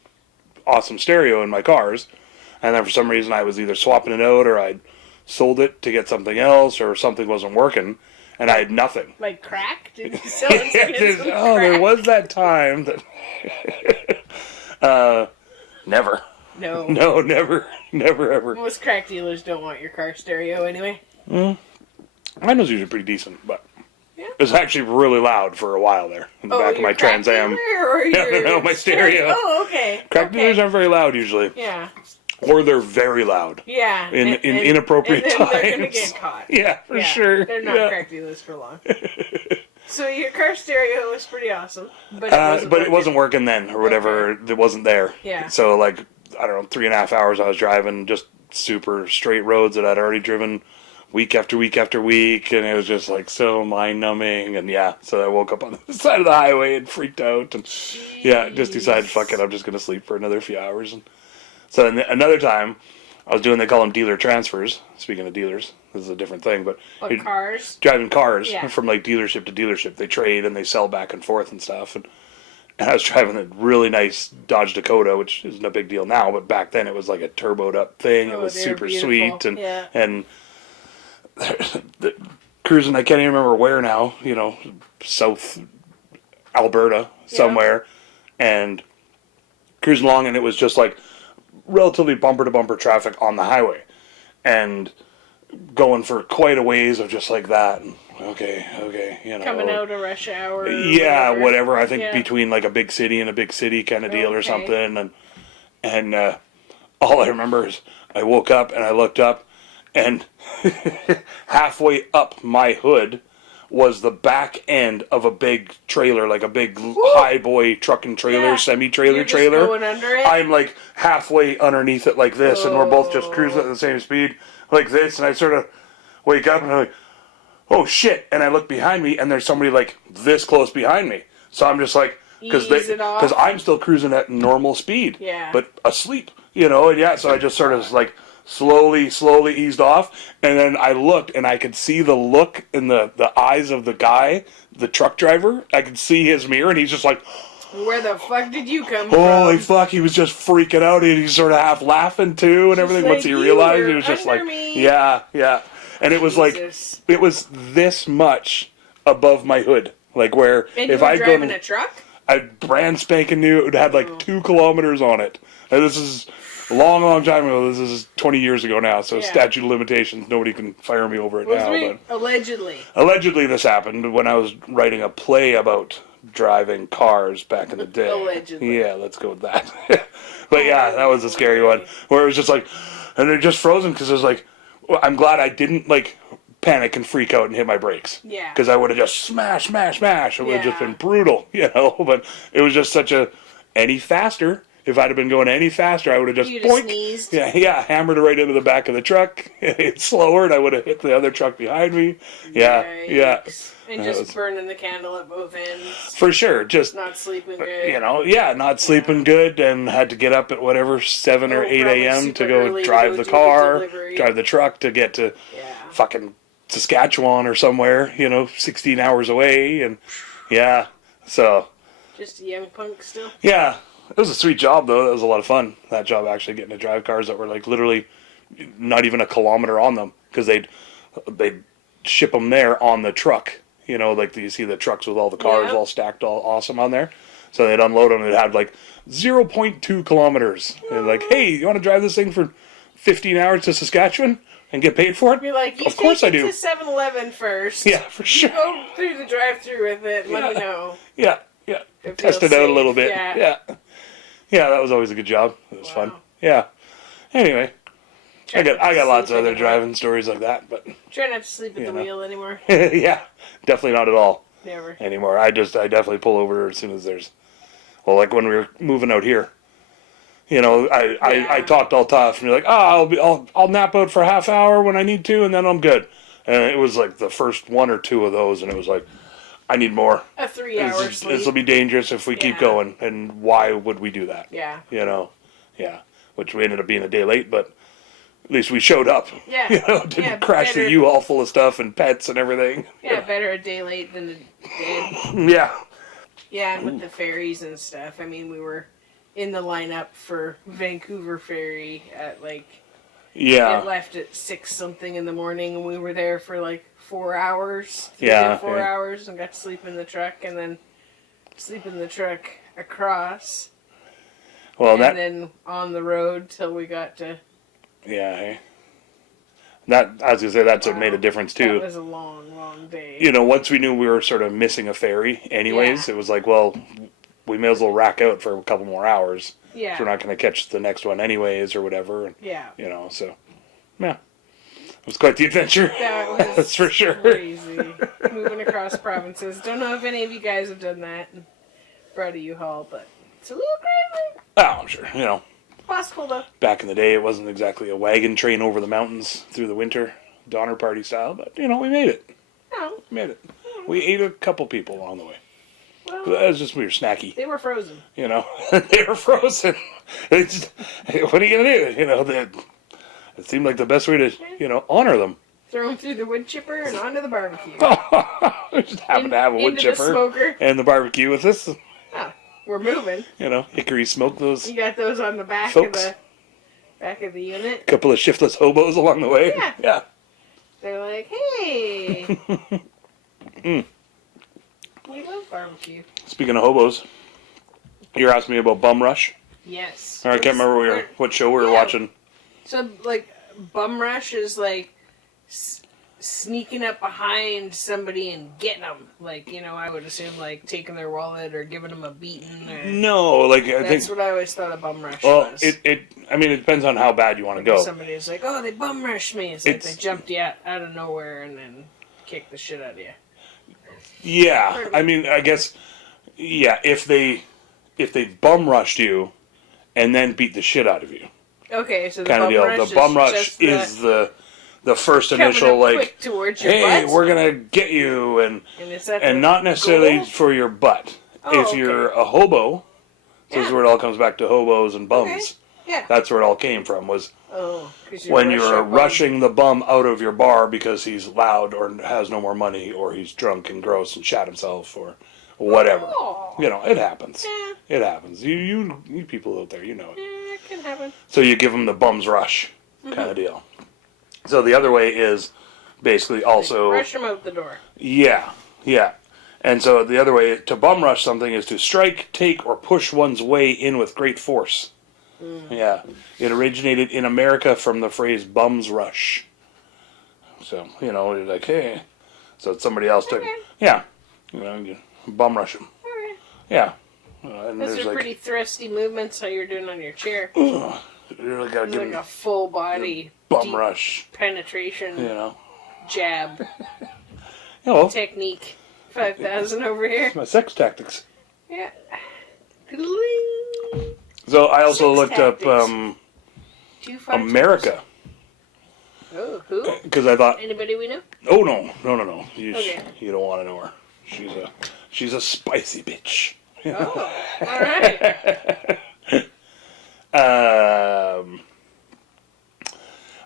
awesome stereo in my cars, and then for some reason I was either swapping it out or I'd sold it to get something else or something wasn't working, and I had nothing. Like crack? Did you sell it to get some crack? There was that time that... never. No. No, never ever. Most crack dealers don't want your car stereo anyway. Mine was usually pretty decent, but yeah. it was actually really loud for a while there in the back of my Trans Am. No, my stereo. Oh, okay. Crack dealers aren't very loud usually. Yeah. Or they're very loud. Yeah. In inappropriate times. They're going to get caught. Yeah, for sure. They're not crack dealers for long. So your car stereo was pretty awesome. But it wasn't working then or whatever. Okay. It wasn't there. Yeah. So like, I don't know, 3.5 hours I was driving just super straight roads that I'd already driven week after week after week, and it was just like so mind numbing. And so I woke up on the side of the highway and freaked out, and just decided, fuck it, I'm just gonna sleep for another few hours. And so another time I was doing, they call them dealer transfers. Speaking of dealers, this is a different thing, but cars, driving cars from like dealership to dealership. They trade and they sell back and forth and stuff. And I was driving a really nice Dodge Dakota, which isn't a big deal now, but back then it was like a turboed up thing. It was super sweet, and the cruising, I can't even remember where now, South Alberta somewhere, and cruising along, and it was just like relatively bumper to bumper traffic on the highway, and going for quite a ways of just like that. And okay, coming out of rush hour. Whatever. I think between like a big city and a big city kind of deal or something, And all I remember is I woke up and I looked up, and halfway up my hood was the back end of a big trailer, like a big high boy truck and trailer, semi-trailer trailer. Going under it? I'm like halfway underneath it like this, and we're both just cruising at the same speed like this, and I sort of wake up and I'm like, oh shit, and I look behind me and there's somebody like this close behind me. So I'm just like, because I'm still cruising at normal speed, but asleep, and so I just sort of like slowly eased off, and then I looked and I could see the look in the eyes of the guy, the truck driver. I could see his mirror, and he's just like, where the fuck did you come from? Holy fuck, he was just freaking out, and he's sort of half laughing too and everything. Once he realized, it was just like, yeah. And it was like, it was this much above my hood. Like where, and if I driving a truck? I brand spanking new, it had like 2 kilometers on it. And this is a long time ago. This is 20 years ago now, so statute of limitations, nobody can fire me over it now. But allegedly this happened when I was writing a play about driving cars back in the day. Allegedly. Yeah, let's go with that. But yeah, that was a scary one. Where it was just like, and they're just frozen because it was like, well, I'm glad I didn't like panic and freak out and hit my brakes. Yeah. Because I would have just smash. It would have just been brutal, But it was just such a, any faster. If I'd have been going any faster, I would have just boink. Sneezed. Yeah, hammered it right into the back of the truck. It's slower, and I would have hit the other truck behind me. Yeah. And just burning the candle at both ends. For sure, just not sleeping good. Not sleeping good, and had to get up at whatever 7 or 8 a.m. to go drive the car, drive the truck to get to fucking Saskatchewan or somewhere, 16 hours away, and so. Just a young punk still. Yeah. It was a sweet job, though. That was a lot of fun, that job, actually, getting to drive cars that were, like, literally not even a kilometer on them. Because they'd ship them there on the truck. Like you see the trucks with all the cars all stacked all awesome on there. So they'd unload them, and it'd have, like, 0.2 kilometers. And like, hey, you want to drive this thing for 15 hours to Saskatchewan and get paid for it? Be like, of course I do. To 7-Eleven first. Yeah, for sure. Go through the drive-thru with it. Let me know. Yeah. Test it out a little bit. Yeah, that was always a good job. It was fun. Yeah. Anyway, I got lots of other driving stories like that, but try not to sleep at the wheel anymore. Yeah, definitely not at all. Never anymore. I definitely pull over as soon as there's, like when we were moving out here. I talked all tough, and you're like, I'll nap out for a half hour when I need to, and then I'm good. And it was like the first 1 or 2 of those, and it was like, I need more. A 3-hour sleep. This will be dangerous if we keep going, and why would we do that? Yeah. Which we ended up being a day late, but at least we showed up. Yeah. Didn't crash the U-Haul full of stuff and pets and everything. Yeah, better a day late than a day. Yeah. Yeah, and with the ferries and stuff, I mean, we were in the lineup for Vancouver ferry at it left at 6-something in the morning, and we were there for 4 hours, 3 or 4 hours, and got to sleep in the truck, and then sleep in the truck across. Well, and then on the road till we got to. Yeah. Hey. That, I was gonna say, that's what made a difference too. That was a long day. Once we knew we were sort of missing a ferry, anyways, it was like, well, we may as well rack out for a couple more hours. Yeah. We're not going to catch the next one anyways, or whatever. Yeah. So, yeah. It was quite the adventure. That was that's for sure. Crazy. Moving across provinces. Don't know if any of you guys have done that and brought a U-Haul, but it's a little crazy. Oh, I'm sure. Possible, though. Back in the day, it wasn't exactly a wagon train over the mountains through the winter, Donner Party style, but, we made it. No. We made it. We ate a couple people along the way. Well, that was just, we were snacky. They were frozen. They were frozen. What are you going to do? It seemed like the best way to, honor them. Throw them through the wood chipper and onto the barbecue. We just happened to have a wood chipper and the barbecue with us. Oh, we're moving. Hickory smoke those. You got those on the back folks. of the unit. A couple of shiftless hobos along the way. Yeah. They're like, hey. We love barbecue. Speaking of hobos, you're asking me about Bum Rush? Yes. I can't remember what show we were watching. So, Bum Rush is sneaking up behind somebody and getting them. Like, I would assume, like, taking their wallet or giving them a beating. Or... No, like, That's what I always thought a bum rush well, was. it depends on how bad you want to go. Somebody's like, oh, they bum rushed me. It's like they jumped you out of nowhere and then kicked the shit out of you. Yeah, I mean, I guess, yeah, if they bum rushed you and then beat the shit out of you. Okay, so the kind of bum deal. rush The bum rush is is the first initial, like, hey, butt? we're going to get you, and not necessarily goal? for your butt. Oh, if you're a hobo, this is where it all comes back to hobos and bums. Okay. Yeah. That's where it all came from, was when you're rushing the bum out of your bar because he's loud or has no more money or he's drunk and gross and shat himself or whatever. Oh. It happens. Yeah. It happens. You people out there, you know it. Yeah, it can happen. So you give them the bum's rush kind of deal. So the other way is basically also... Rush them out the door. Yeah. And so the other way to bum rush something is to strike, take, or push one's way in with great force. Yeah. It originated in America from the phrase bum's rush. So, you're like, hey. So somebody else took... Yeah. You bum rush them. Okay. Yeah. And Those are pretty thrusty movements how you're doing on your chair. You really gotta give like a full body bum rush penetration jab technique. 5,000 over here. My sex tactics. Yeah. So I also looked up America. America. Oh, who? Because I thought... Anybody we know? Oh, no. You don't want to know her. She's a spicy bitch. Oh, all right.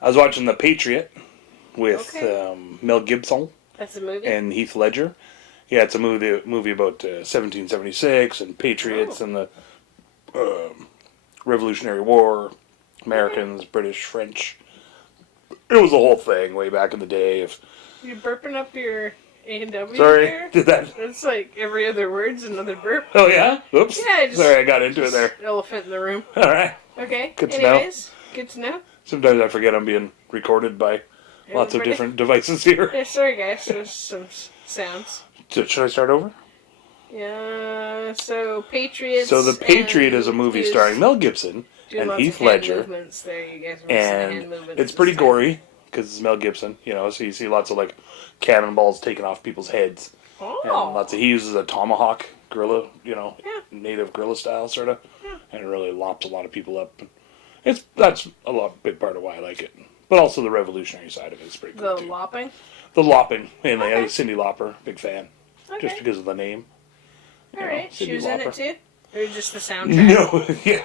I was watching The Patriot with Mel Gibson. That's a movie? And Heath Ledger. Yeah, it's a movie about 1776 and patriots and the Revolutionary War, Americans, British, French. It was a whole thing way back in the day. You're burping up your A&W Sorry, there? did that? That's like every other word's another burp. Oh, yeah? Oops. Yeah, Sorry, I got into it there. Elephant in the room. All right. Okay. Good to know. Good to know. Sometimes I forget I'm being recorded by lots of different devices here. Yeah, sorry, guys. There's some sounds. So, should I start over? Yeah, so Patriots. So The Patriot is a movie starring Mel Gibson and Heath Ledger. There, you guys and it's pretty gory because it's Mel Gibson, so you see lots of like cannonballs taking off people's heads. Oh. And he uses a tomahawk gorilla, native gorilla style sort of, and it really lops a lot of people up. That's a big part of why I like it, but also the revolutionary side of it is pretty cool. The lopping. The lopping, and Cyndi Lauper, big fan, just because of the name. All right, she was in it too, or just the soundtrack? No, yeah.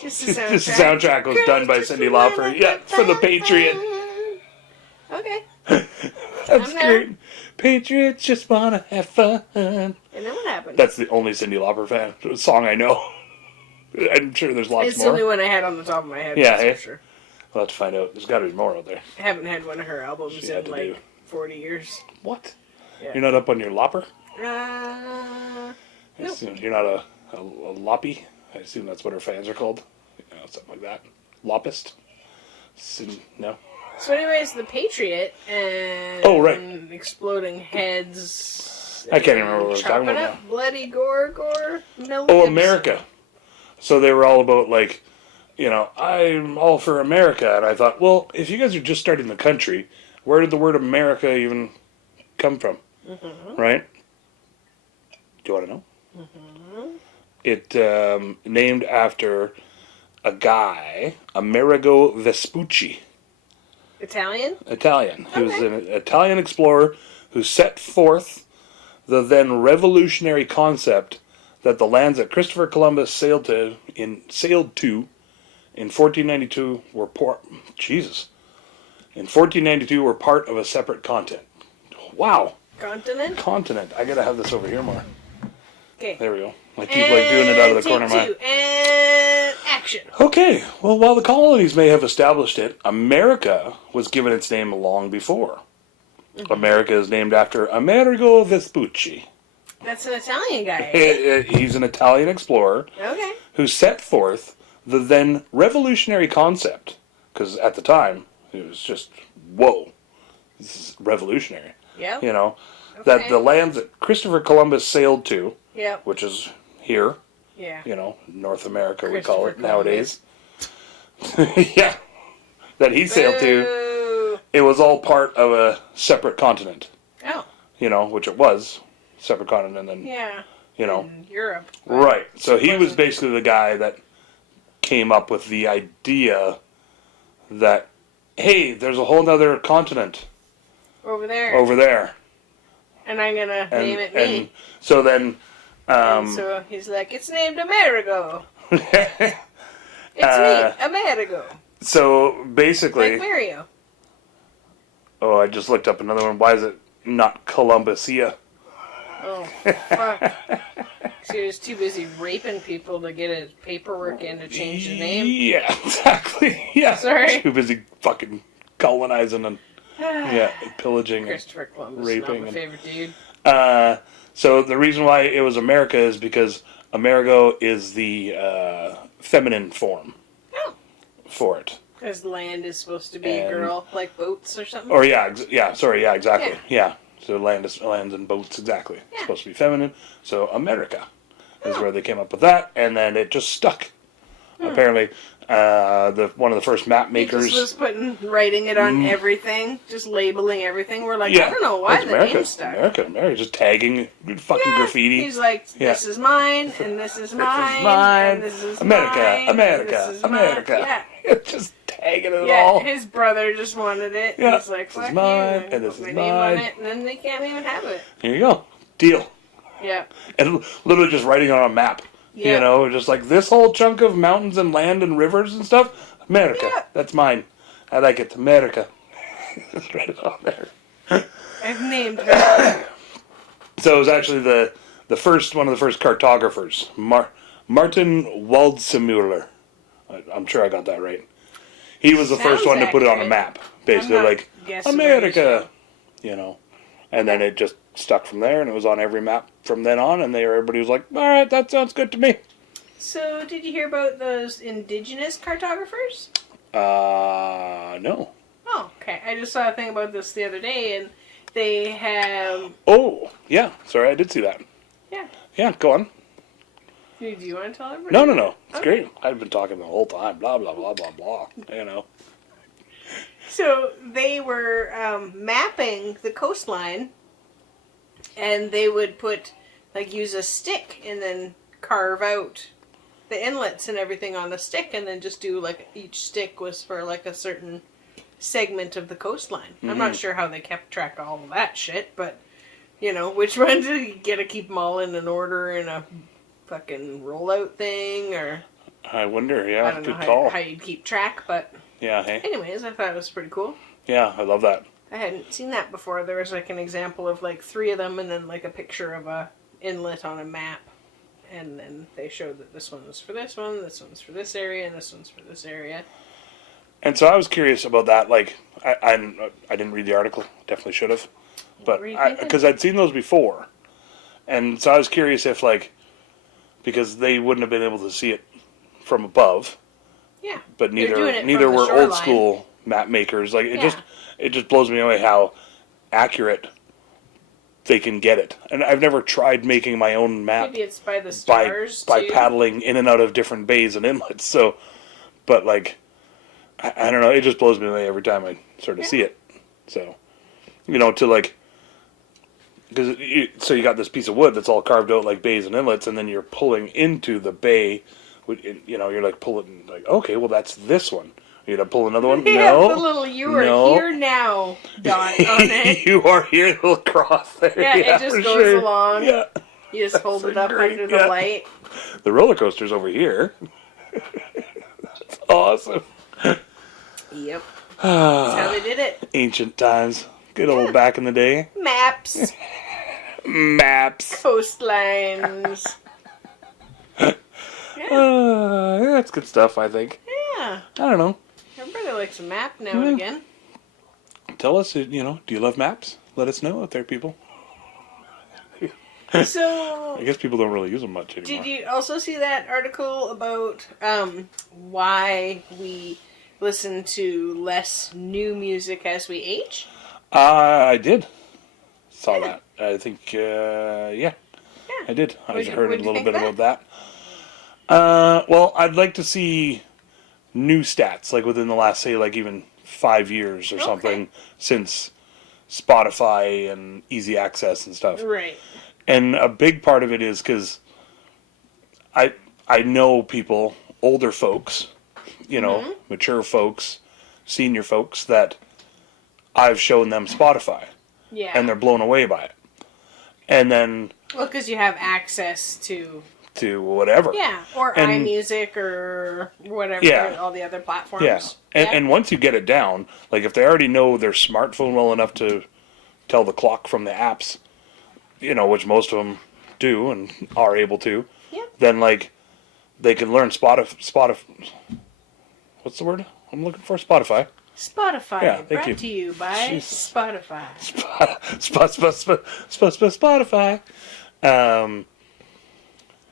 Just the soundtrack. Just the soundtrack was done by Cyndi Lauper. Yeah, for The Patriot. Okay. That's great. Patriots just wanna have fun. And then what happened? That's the only Cyndi Lauper song I know. I'm sure there's lots more. It's the only one I had on the top of my head. Yeah, that's for sure. We'll have to find out. There's got to be more out there. I haven't had one of her albums in like 40 years. What? Yeah. You're not up on your Lauper? Nope. You're not a loppy? I assume that's what her fans are called. Something like that. Loppist? No? So anyways, The Patriot and exploding heads. I can't even remember what we're talking about now. Bloody gore. America. So they were all about like, I'm all for America. And I thought, well, if you guys are just starting the country, where did the word America even come from? Mm-hmm. Right? Do you want to know? Mm-hmm. It named after a guy, Amerigo Vespucci. Italian. Okay. He was an Italian explorer who set forth the then revolutionary concept that the lands that Christopher Columbus sailed to in 1492 were In 1492 were part of a separate continent. Wow. Continent. I gotta have this over here more. Okay. There we go. I keep doing it out of the corner of my eye. And action. Okay. Well, while the colonies may have established it, America was given its name long before. Mm-hmm. America is named after Amerigo Vespucci. That's an Italian guy. He's an Italian explorer. Okay. Who set forth the then revolutionary concept, because at the time it was just whoa, this is revolutionary. Yeah. You know, Okay. that the lands that Christopher Columbus sailed to, Yeah. which is here, Yeah. you know, North America we call it Christopher nowadays. Yeah, that he sailed to, Boo. it was all part of a separate continent. Oh. You know, which it was, separate continent, and then, Yeah. you know. In Europe. But Right. So he was wasn't- basically the guy that came up with the idea that, hey, there's a whole nother continent over there. over there. And I'm gonna name it me. And so then, And so he's like, it's named Amerigo. It's Uh, me, Amerigo. so basically, Like Mario. oh, I just looked up another one. Why is it not Columbusia? Oh, fuck. So he was too busy raping people to get his paperwork in to change his name. Yeah, exactly. Yeah. Sorry. Too busy fucking colonizing and pillaging and Christopher Columbus, raping not my and- favorite dude. So the reason why it was America is because Amerigo is the feminine form Oh. for it. Because land is supposed to be a And- girl, like boats or something. Or exactly. Yeah. So lands and boats, exactly. It's supposed to be feminine. So America is where they came up with that, and then it just stuck. Apparently, one of the first map He just was makers. writing it on everything, just labeling everything. We're like, Yeah, I don't know why it's the name stuck. America, just tagging fucking graffiti. He's like, this is mine, and this is mine, mine. and this is America, mine, America, and this is America. Mine. Yeah. It's just tagging it Yeah, all. his brother just wanted it. Yeah, He's like, this is fuck mine, you. and this put is my name on mine. it, and then they can't even have it. Here you go. Deal. Yeah. And literally just writing on a map. Yeah. You know, just like this whole chunk of mountains and land and rivers and stuff, America. Yeah. That's mine. I like it. America. Just write it on there. I've named her. So it was actually the first one of the first cartographers, Martin Waldseemüller. I'm sure I got that right. He was the first Sounds one to put it on a accurate. map, basically I'm not like guessing what you're America, you know. And then it just stuck from there, and it was on every map from then on. And everybody was like, "All right, that sounds good to me." So, did you hear about those indigenous cartographers? No. Oh, okay. I just saw a thing about this the other day, and they have. Oh, yeah. Sorry, I did see that. Yeah. Yeah, go on. Do you want to tell everybody? No. It's Okay. great. I've been talking the whole time. Blah, blah, blah, blah, blah. You know. So they were mapping the coastline, and they would use a stick and then carve out the inlets and everything on the stick, and then just do each stick was for a certain segment of the coastline. I'm not sure how they kept track of all of that shit, but which ones you gotta keep them all in an order in a fucking rollout thing, or I wonder. Yeah, I don't know good call. how you'd keep track, but Yeah. Hey. anyways, I thought it was pretty cool. Yeah, I love that. I hadn't seen that before. There was an example of 3 of them and then a picture of a inlet on a map. And then they showed that this one was for this one, this one's for this area, and this one's for this area. And so I was curious about that. I didn't read the article. Definitely should have. But were you thinking? because I'd seen those before, and so I was curious if because they wouldn't have been able to see it from above. Yeah. But They're doing it neither from the were shoreline. old school map makers. It Yeah. just blows me away how accurate they can get it. And I've never tried making my own map Maybe it's by the stars, by too. paddling in and out of different bays and inlets. So, but I don't know. It just blows me away every time I sort of see it. So, because so you got this piece of wood that's all carved out like bays and inlets, and then you're pulling into the bay. You're pulling okay, well that's this one. You gotta pull another one. Yeah, No, the little "you are no. here now" dot on it. You are here, little cross there. Yeah, it just for goes sure. along. Yeah, You just hold it up great, under the yeah. light. the roller coaster's over here. That's awesome. Yep. That's how they did it. Ancient times, good old back in the day. Maps. Maps. Coastlines. That's good stuff, I think. Yeah. I don't know. Everybody likes a map now and again. Tell us, do you love maps? Let us know out there, people. So, I guess people don't really use them much anymore. did you also see that article about why we listen to less new music as we age? I did. Saw that. I think, yeah, I did. I heard a little bit about that. Well, I'd like to see new stats, like within the last, say, like even 5 years or something, since Spotify and easy access and stuff. Right. And a big part of it is because I know people, older folks, mature folks, senior folks, that I've shown them Spotify. Yeah. And they're blown away by it. And then... Well, because you have access to whatever. Yeah, or iMusic or whatever, all the other platforms. Yeah. And once you get it down, like if they already know their smartphone well enough to tell the clock from the apps, which most of them do and are able to, then like they can learn Spotify. What's the word I'm looking for? Spotify. Spotify, brought to you by Spotify. Spotify.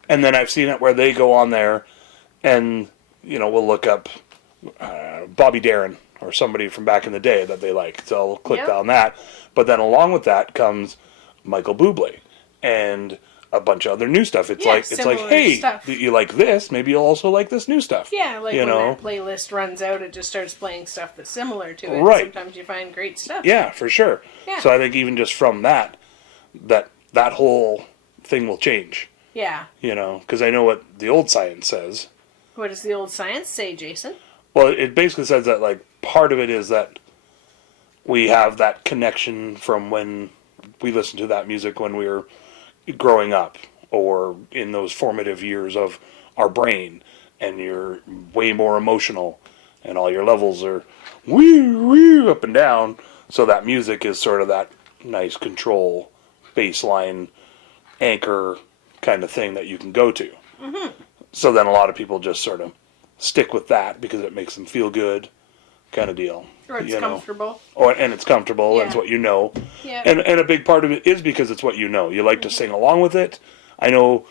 And then I've seen it where they go on there and, we'll look up Bobby Darin or somebody from back in the day that they like. So I'll click on that. But then along with that comes Michael Bublé and a bunch of other new stuff. It's like, hey, you like this? Maybe you'll also like this new stuff. Yeah, like when that playlist runs out, it just starts playing stuff that's similar to it. Right. Sometimes you find great stuff. Yeah, for sure. Yeah. So I think even just from that whole thing will change. Yeah. Because I know what the old science says. What does the old science say, Jason? Well, it basically says that, like, part of it is that we have that connection from when we listened to that music when we were growing up or in those formative years of our brain, and you're way more emotional and all your levels are woo up and down, so that music is sort of that nice control baseline anchor kind of thing that you can go to. Mm-hmm. So then a lot of people just sort of stick with that because it makes them feel good, kind of deal. Or it's comfortable. And it's comfortable, and it's what you know. Yeah. And a big part of it is because it's what you know. You like to sing along with it. I know,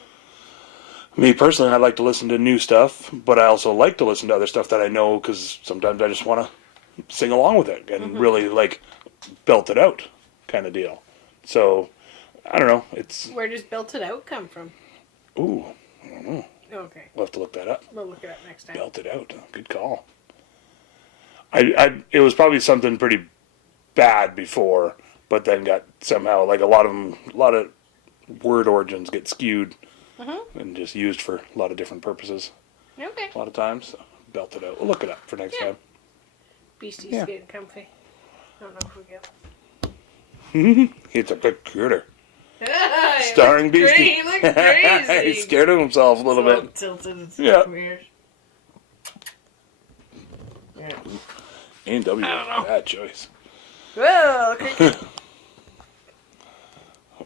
me personally, I like to listen to new stuff, but I also like to listen to other stuff that I know because sometimes I just want to sing along with it and really, like, belt it out kind of deal. So... I don't know. Where does Belt It Out come from? Ooh, I don't know. Okay. We'll have to look that up. We'll look it up next time. Belt It Out. Good call. It was probably something pretty bad before, but then got somehow, like a lot of word origins get skewed and just used for a lot of different purposes. Okay. A lot of times. So Belt It Out. We'll look it up for next time. Beastie's getting comfy. I don't know if we get It's a big critter. Starring Beastie. He looks crazy. He's scared of himself a little bit. Tilted. It's weird. Yeah. A&W, bad choice. Well, okay.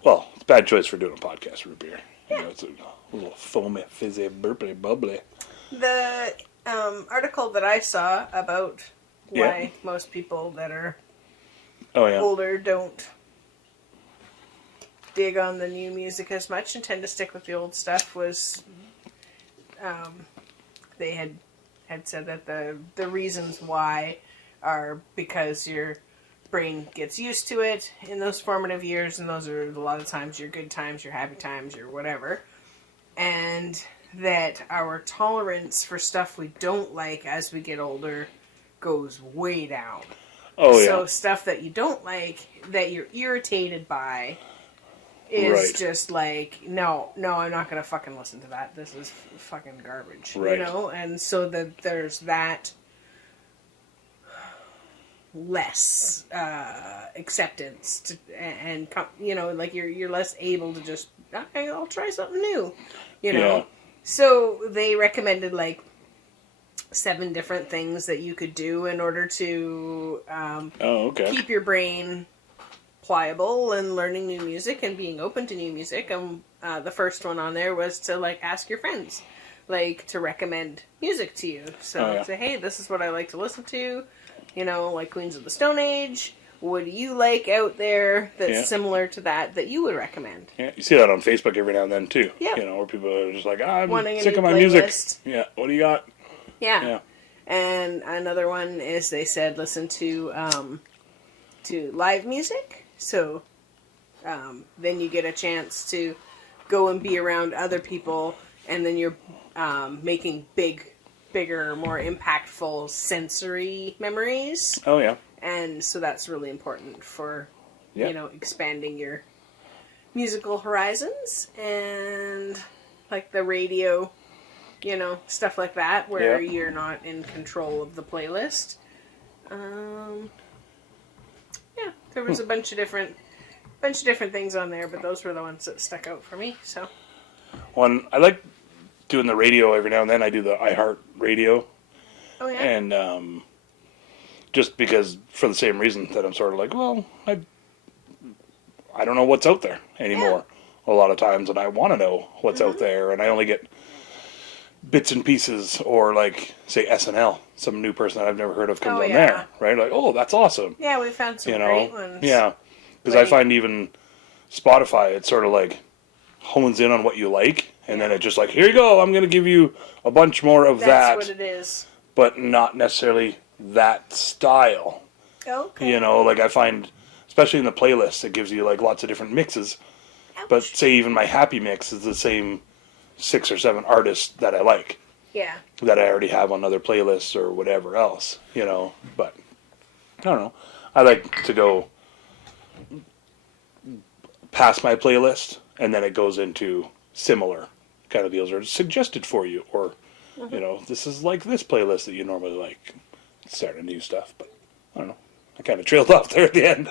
Well, it's a bad choice for doing a podcast, Root Beer. It's a little foamy, fizzy, burpy, bubbly. The article that I saw about why most people that are older don't dig on the new music as much and tend to stick with the old stuff was they had said that the reasons why are because your brain gets used to it in those formative years, and those are a lot of times your good times, your happy times, your whatever, and that our tolerance for stuff we don't like as we get older goes way down. So stuff that you don't like, that you're irritated by, is just like, no, I'm not going to fucking listen to that. This is fucking garbage, right. And so that there's that less acceptance to, and like you're less able to just, okay, I'll try something new, So they recommended like 7 different things that you could do in order to keep your brain pliable and learning new music and being open to new music. And the first one on there was to like ask your friends, like to recommend music to you. So say, hey, this is what I like to listen to, like Queens of the Stone Age. What do you like out there that's similar to that you would recommend? Yeah, you see that on Facebook every now and then too. Yeah. Where people are just like, I'm wanting sick of my playlist. music. Yeah, what do you got? Yeah. And another one is they said listen to to live music. So then you get a chance to go and be around other people, and then you're making bigger, more impactful sensory memories. Oh, yeah. And so that's really important for, expanding your musical horizons, and like the radio, stuff like that, where you're not in control of the playlist. There was a bunch of different things on there, but those were the ones that stuck out for me. So, I like doing the radio every now and then. I do the iHeart Radio. Oh yeah. And just because, for the same reason that I'm sort of like, well, I don't know what's out there anymore a lot of times, and I want to know what's out there, and I only get bits and pieces, or like, say, SNL, some new person that I've never heard of comes on there, right? Like, oh, that's awesome. Yeah, we found some great ones. Yeah, because I find even Spotify, it's sort of like hones in on what you like, and then it's just like, here you go, I'm going to give you a bunch more of that. That's what it is. But not necessarily that style. Okay. Like I find, especially in the playlist, it gives you like lots of different mixes. Ouch. But say even my happy mix is the same 6 or 7 artists that I like. Yeah. That I already have on other playlists or whatever else, But I don't know. I like to go past my playlist, and then it goes into similar kind of deals, or suggested for you, or this is like this playlist that you normally like. Starting new stuff, but I don't know. I kind of trailed off there at the end.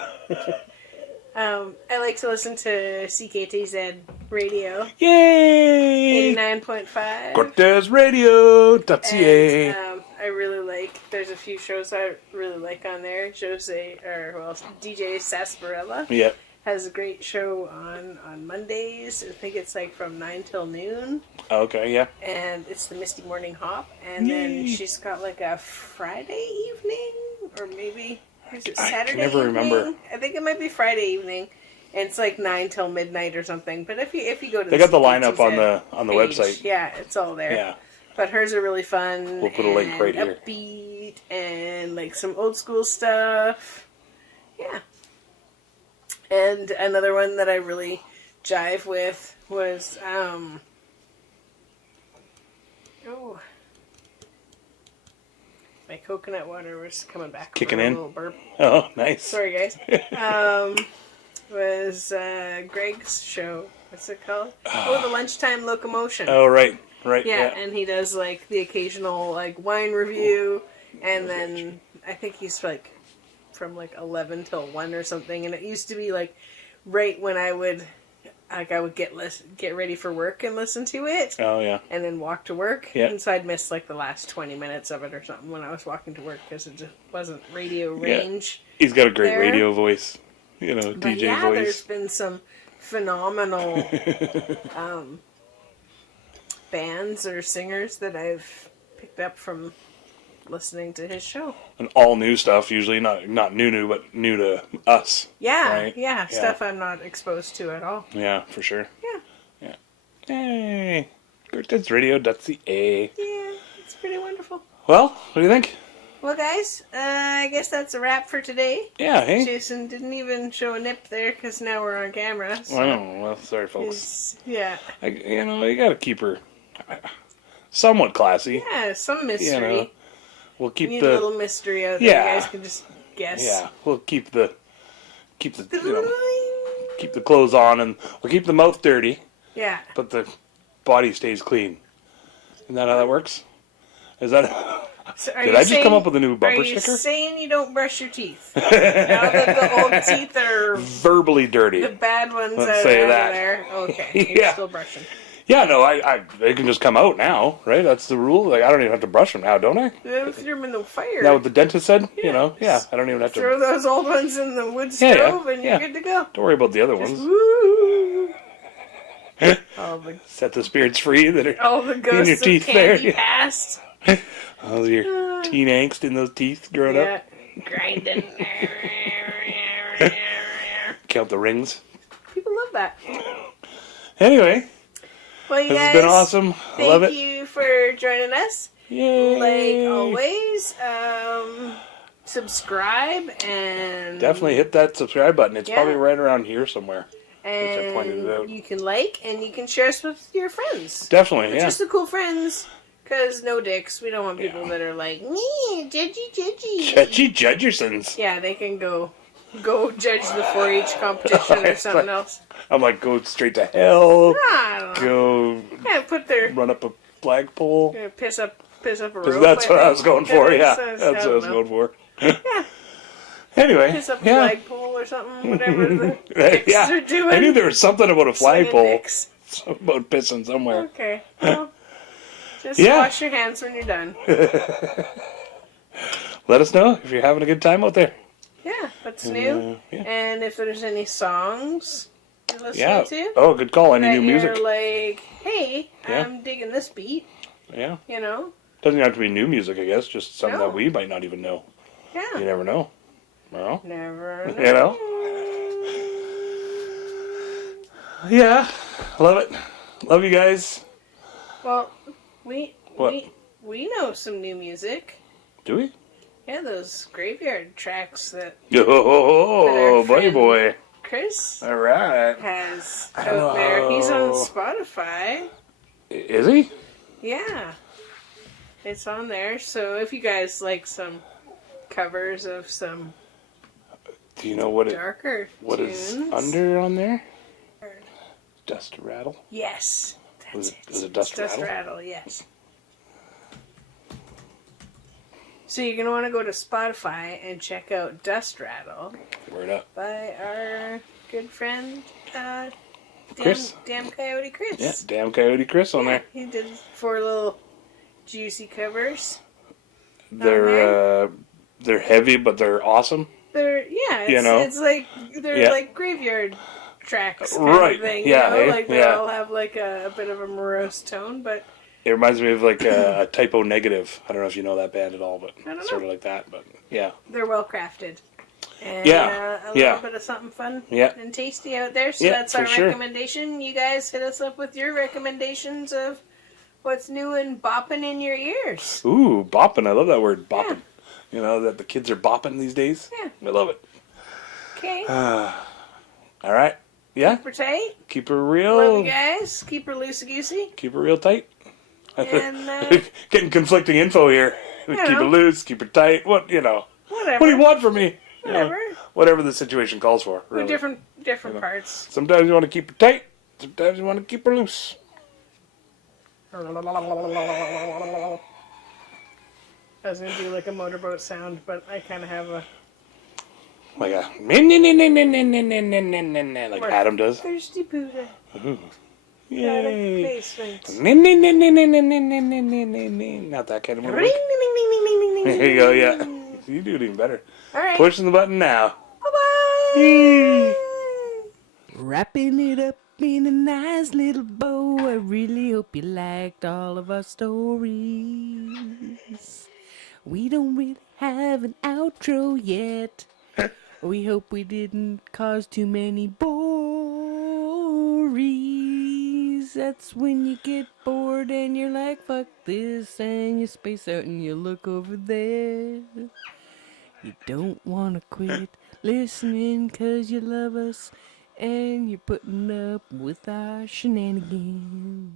I like to listen to CKTZ Radio. Yay! 89.5. cortesradio.ca. And I really like, there's a few shows I really like on there. DJ Sarsaparilla. Yeah. Has a great show on Mondays. I think it's like from 9 till noon. Okay, yeah. And it's the Misty Morning Hop. And then she's got like a Friday evening, or maybe is it Saturday I can never remember. I think it might be Friday evening. And it's like 9 till midnight or something. But if you go to they got the lineup on the page, website. Yeah, it's all there. Yeah. But hers are really fun. We'll put a link right here. Upbeat and like some old school stuff. Yeah. And another one that I really jive with was, my coconut water was coming back. Kicking a in? little burp. Oh, nice. Sorry, guys. Was Greg's show. What's it called? The Lunchtime Locomotion. Oh, right. Yeah, and he does like the occasional like wine review, and then I think he's like from like 11 till 1 or something, and it used to be like right when I would get ready for work and listen to it. Oh yeah. And then walk to work. Yeah. And so I'd miss like the last 20 minutes of it or something when I was walking to work because it just wasn't radio range. He's got a great there. radio voice, DJ voice. There's been some phenomenal bands or singers that I've picked up from listening to his show. And all new stuff, usually not new, but new to us. Yeah, right? yeah, stuff I'm not exposed to at all. Yeah, for sure. Yeah. Hey, cortesradio.ca. Yeah, it's pretty wonderful. Well, what do you think? Well, guys, I guess that's a wrap for today. Yeah, hey. Jason didn't even show a nip there because now we're on camera. So well, sorry, folks. Yeah. You gotta keep her somewhat classy. Yeah, some mystery. We'll keep need the a little mystery out there. Yeah. You guys can just guess. Yeah, we'll keep the keep the clothes on, and we'll keep the mouth dirty. Yeah. But the body stays clean. Isn't that how that works? Is that? So Did I just come up with a new bumper sticker? Are you sticker? saying you don't brush your teeth? Now that the old teeth are verbally dirty. the bad ones Let's out say of that. there. Okay, you're still brushing. Yeah, no, they can just come out now, right? That's the rule. Like, I don't even have to brush them now, don't I? Throw them in the fire. Is that what the dentist said? Yeah. I don't even have to. Throw those old ones in the wood stove and you're good to go. Don't worry about the other ones. Woo. Set the spirits free that are all the ghosts in your teeth there. Past. Oh, your teen angst in those teeth growing up. Grinding. Count the rings. People love that. Anyway, well, you this guys, has been awesome. I love it. Thank you for joining us. Yay. Like always, subscribe and Definitely hit that subscribe button. It's Yeah. probably right around here somewhere. I pointed it out. and you can like and you can share us with your friends. Definitely, But yeah. just the cool friends. Because no dicks. We don't want people Yeah. that are like, me, judgy. Judgy Judgersons. Yeah, they can go judge the 4-H competition or It's something like- else. I'm like, go straight to hell. I don't know. Go Yeah, put their run up a flagpole. piss up a rope. That's what I was think. going for, yeah. That's That's what I was know. going for. Anyway, Piss up a yeah. flagpole or something, whatever the dicks Yeah. are doing. I knew there was something about a Swinging flagpole. dicks. About pissing somewhere. Okay. Well, just Yeah. wash your hands when you're done. Let us know if you're having a good time out there. Yeah, what's new. Yeah. And if there's any songs you're listening Yeah. to. Oh, good call. Any that new music? You're like, hey, Yeah. I'm digging this beat, Yeah. you know? Doesn't have to be new music, I guess. Just something No. that we might not even know. You Yeah. never know. Well, Never know. you know? Yeah. Love it. Love you guys. Well, we What? we know some new music. Do we? Yeah, those graveyard tracks that Oh, buddy friend- boy. Chris All right. has I don't out there. He's on know. Spotify. Is he? Yeah. It's on there. So if you guys like some covers of some Do you know what darker what tunes. is under on there? Dust Rattle. Yes. That's Was it. it Dust It's Dust Rattle? Rattle, yes. So you're going to want to go to Spotify and check out Dust Rattle Word up. by our good friend Chris. Damn Coyote Chris. Yeah, damn Coyote Chris on there. He did 4 little juicy covers. They're heavy, but they're awesome. It's like they're Yeah. like graveyard tracks kind Right, of thing. yeah, You know? eh? Like they Yeah. all have like a bit of a morose tone, but It reminds me of like a Typo Negative. I don't know if you know that band at all, but I don't sort know. of like that. But yeah, they're well crafted. And Yeah, a yeah. little bit of something fun Yeah. and tasty out there. So Yeah, that's for our sure. recommendation. You guys hit us up with your recommendations of what's new and bopping in your ears. ooh, bopping. I love that word, bopping. You know that the kids are bopping these days. Yeah. I love it. Okay. All right, yeah. Keep her tight. Keep her real. Love you guys. Keep her loosey goosey. Keep her real tight. And Getting conflicting info here. Keep know. her loose. Keep her tight. What you know? whatever. What do you want from me? You know, Whatever. whatever the situation calls for. We're Really. different parts. Sometimes you want to keep her tight. Sometimes you want to keep her loose. I was gonna do like a motorboat sound, but I kind of have a Like a like Or- Adam does. thirsty Buddha Yay. basement. Not that kind of Ring, movie. ding, ding, ding, ding, ding, ding, There ding, you go, ding, yeah. ding. You do it even better. All right. Pushing the button now. Bye-bye. Wrapping it up in a nice little bow. I really hope you liked all of our stories. We don't really have an outro yet. We hope we didn't cause too many bories. That's when you get bored and you're like, fuck this, and you space out and you look over there. You don't want to quit listening 'cause you love us and you're putting up with our shenanigans.